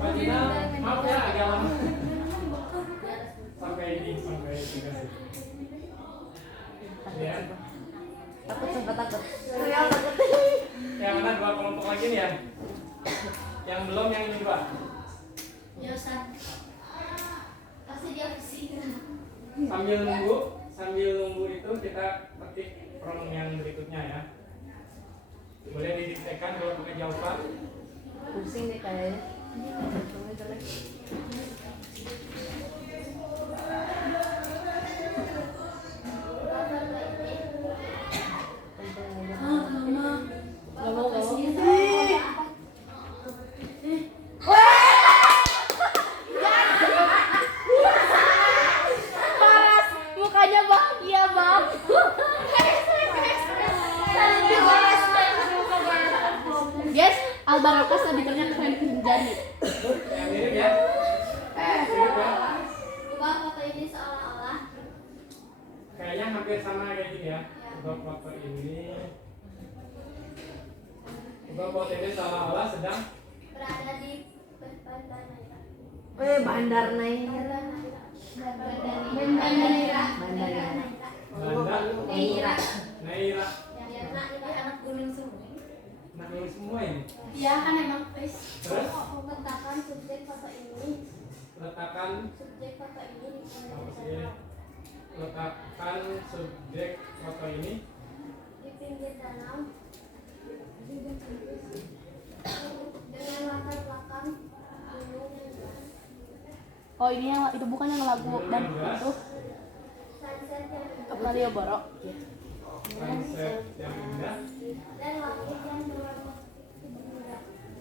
Pak Tina, maaf ya agak lama. Sampai dikasih. Ya. Takut sempat takut. Yang mana dua kelompok lagi nih ya? Yang belum yang ini Pak. Yosan. Pasti dia pusing. Sambil nunggu itu kita petik prompt yang berikutnya ya. Boleh didiktekan kalau pakai jawaban. Pusing deh kayaknya. Paras, mukanya bahagia bang. Guys, Albarokas editornya keren jadi. Yang mirip ya. Mirip ya. Ubah foto ini seolah-olah Kayaknya hampir sama kayak gini ya. Ubah foto ini seolah-olah sedang berada di Bandar Bandar Naira. Bandar Naira. Naira. Ya, nak ini anak gunung semua. Nah ini semua ini. Iya kan emang guys. Terus Letakkan subjek foto ini. letakkan Subjek foto ini di letakkan subjek foto ini di pinggir danau dengan latar belakang gunung yang jelas. Oh ini yang itu bukan yang lagu dan itu Sunset yang indah Malioboro. konsep yang indah dan langit yang berwarna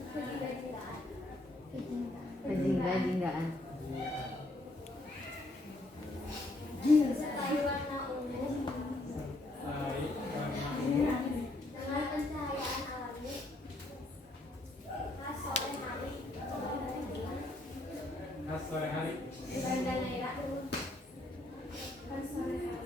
kejingga-jinggaan. Kejingga-jinggaan. Disertai warna ungu sertai warna ungu dengan pencahayaan alami khas sore hari khas sore hari di Bandar Naira. Khas sore hari.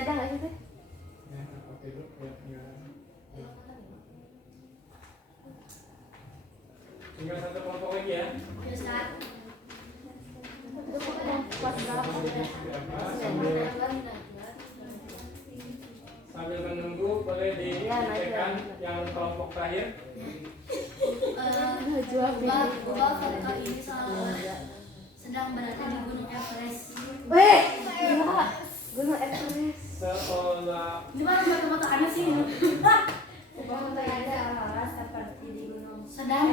aja nggak sih teh? Ya, oke dulu. Ya. Tinggal satu kelompok lagi ya. Ustaz. Kelas berapa? Sambil menunggu boleh dicekkan yang kelompok terakhir. Gua kali ini sedang berada di Gunung Everest. Weh, gila. Gunung Everest. Seolah Di mana foto aneh sih? Sedang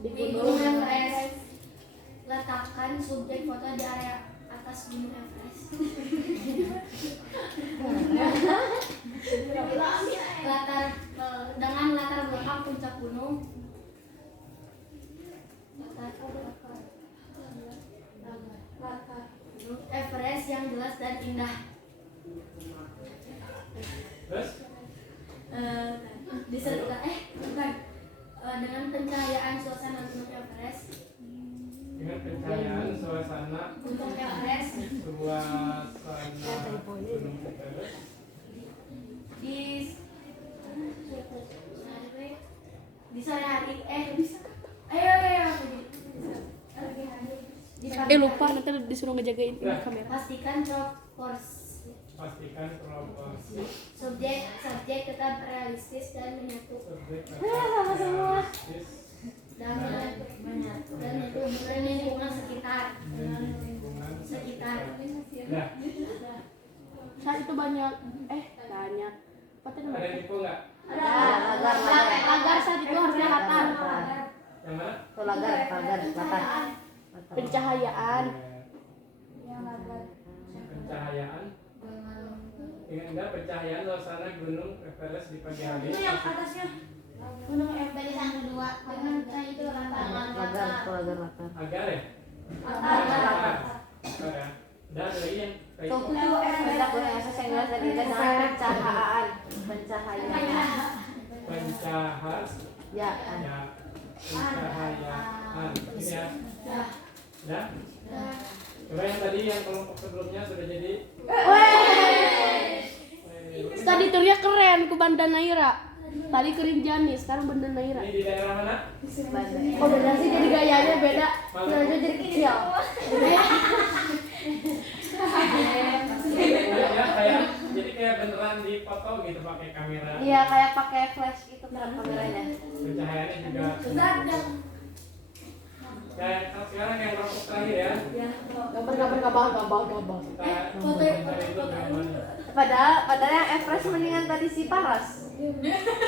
Di di Gunung Everest. Letakkan subjek foto di area atas Gunung Everest. Dengan latar belakang puncak gunung. Gunung Everest yang jelas dan indah. terus Disertai bukan dengan pencahayaan suasana Gunung Everest. dengan pencahayaan suasana Gunung Everest Gunung Everest di sore hari ayo Lupa nanti disuruh ngejagain ini kamera. pastikan proporsi subjek tetap realistis dan menyatu dan lingkungan sekitar. Nah, Saat itu banyak banyak. Apa tadi ada namanya? info nggak? Lagar saat itu harusnya latar. Yang mana? Tuh latar. Pencahayaan. Pencahayaan. Ingat nggak pencahayaan suasana Gunung Everest di pagi hari? Itu yang atasnya Gunung Everest yang kedua dengan itu Latar. Agar ya? latar. Agar ya. Dan ada lagi yang kayak Tuh, Gunung Everest yang jelas dan indah dengan pencahayaan. pencahayaan. Ya, Ya, pencahayaan. Ini ya. Udah? Coba yang tadi yang kelompok sebelumnya sudah jadi. Tadi turnya keren ke Banda Naira. Tadi ke Rinjani, sekarang Banda Naira. Ini di daerah mana? Oh beda sih, jadi gayanya beda. Nanya jadi kecil. Ya, kayak jadi kayak beneran di foto gitu pakai kamera. Iya, kayak pakai flash gitu kan kameranya. Pencahayaannya juga. Ya, sekarang yang kelompok terakhir ya. Gambar. Padahal yang Everest mendingan tadi si Paras.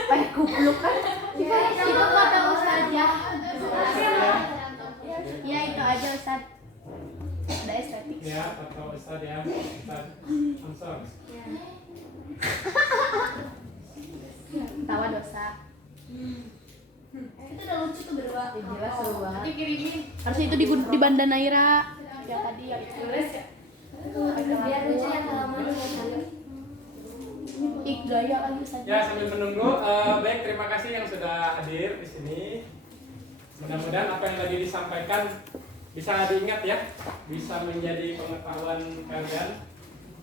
Kayak kubluk kan. Itu kata Ustazah. Ya itu aja Ustaz. Ada estetik. Ya, foto Ustaz ya. Ustaz Ansor. Tawa dosa. Itu udah lucu tuh berdua. Jelas seru banget. Harusnya itu di Banda Naira. Ya tadi yang itu. Biar lucu ya kalau mau. Gaya lagi saja. Ya, sambil menunggu, baik terima kasih yang sudah hadir di sini. Mudah-mudahan apa yang tadi disampaikan bisa diingat ya, bisa menjadi pengetahuan kalian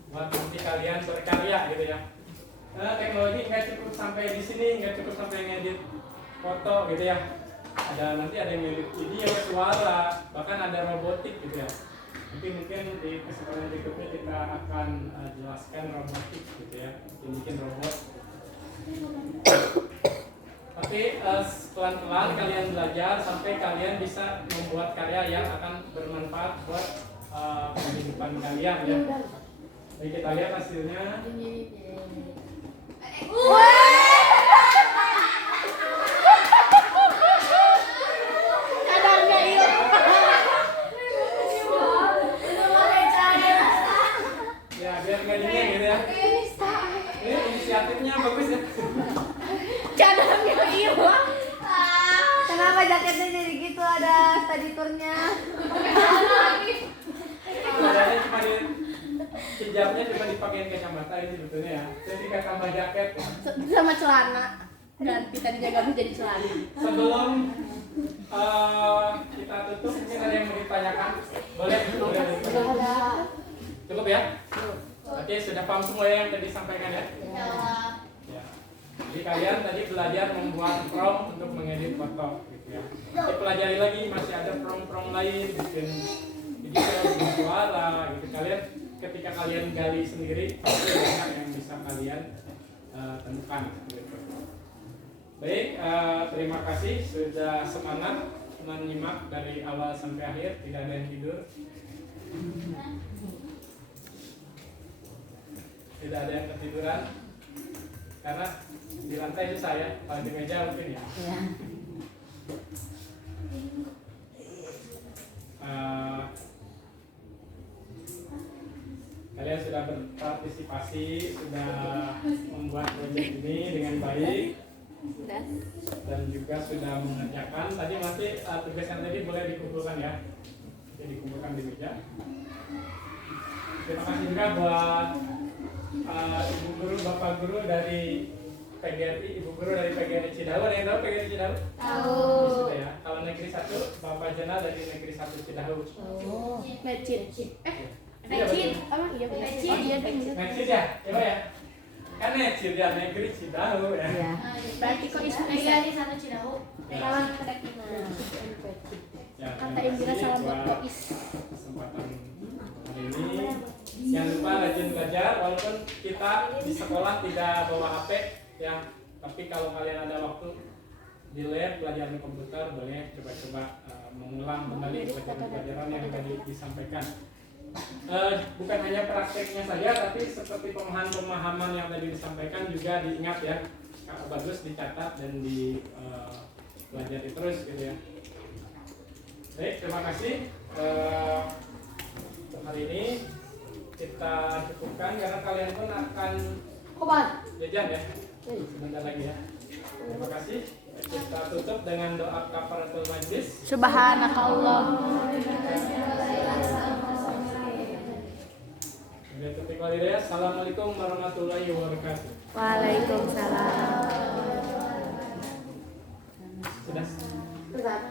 buat nanti kalian berkarya gitu ya. Teknologi nggak cukup sampai di sini, nggak cukup sampai ngedit foto gitu ya. Nanti ada yang ngedit video, suara, bahkan ada robotik gitu ya. Mungkin di kesempatan berikutnya kita akan jelaskan robotik gitu ya, bikin robot. Tapi pelan-pelan kalian belajar sampai kalian bisa membuat karya yang akan bermanfaat buat kehidupan kalian ya. Jadi kita lihat hasilnya. Kadarnya iya. Ya biar nggak dingin gitu ya. Ini inisiatifnya bagus ya. Cadarnya hilang. Kenapa jaketnya jadi gitu, ada study tournya? Sebenarnya cuma di hijabnya cuma dipakein kacamata ini sebetulnya ya. Jadi kayak tambah jaket. Sama celana. Ganti tadinya gak bisa jadi celana. Sebelum kita tutup mungkin ada yang mau ditanyakan. Boleh? Cukup ya? Oke. Oke, sudah paham semua yang tadi disampaikan ya? Ya. Jadi kalian tadi belajar membuat prompt untuk mengedit foto gitu ya. Nanti pelajari lagi, masih ada prompt-prompt lain, bikin video, bikin suara gitu. Kalian ketika kalian gali sendiri pasti banyak yang bisa kalian temukan gitu. Baik, terima kasih sudah semangat menyimak dari awal sampai akhir, tidak ada yang tidur. Tidak ada yang ketiduran karena di lantai itu saya, kalau di meja mungkin ya. Ya. Kalian sudah berpartisipasi, sudah membuat proyek ini dengan baik dan juga sudah mengerjakan. Tadi nanti tugas yang tadi boleh dikumpulkan ya, jadi dikumpulkan di meja. Terima kasih juga buat ibu guru, bapak guru dari PGRI, ibu guru dari PGRI Cidahu. Ada yang tahu PGRI Cidahu? Tahu. Sudah ya. Kalau negeri 1, Bapak Jenal dari negeri 1 Cidahu. Oh. Mecin. Iya, betul. Apa? Iya, Mecin. Oh, iya, Mecin ya? Coba ya. Kan Mecin ya, negeri Cidahu ya. Ya. Berarti kok isu PGRI 1 Cidahu. Salam kedekina. Ya, Kata terima Indira kasih salam buat buat Bois. kesempatan hari ini. Jangan lupa rajin belajar, walaupun kita di sekolah tidak bawa HP ya, tapi kalau kalian ada waktu di lab belajar di komputer, boleh coba-coba mengulang kembali pelajaran-pelajaran yang tadi disampaikan. Bukan hanya prakteknya saja, tapi seperti pemahaman yang tadi disampaikan juga diingat ya. Bagus dicatat dan dipelajari terus gitu ya. Baik, terima kasih. Untuk hari ini kita cukupkan karena kalian pun akan jajan ya sebentar lagi ya. Terima kasih. Kita tutup dengan doa kafaratul majlis. Subhanakallah. Assalamualaikum warahmatullahi wabarakatuh. Waalaikumsalam. Sudah.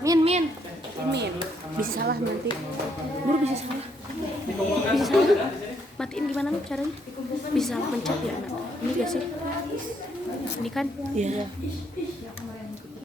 Min. Min. Bisa salah nanti. Guru bisa salah. Dikumpulkan Bisa semua salah. sudah di sini. Matiin gimana caranya? Bisa salah pencet ya anak. Ini gak sih? Ini kan? Iya.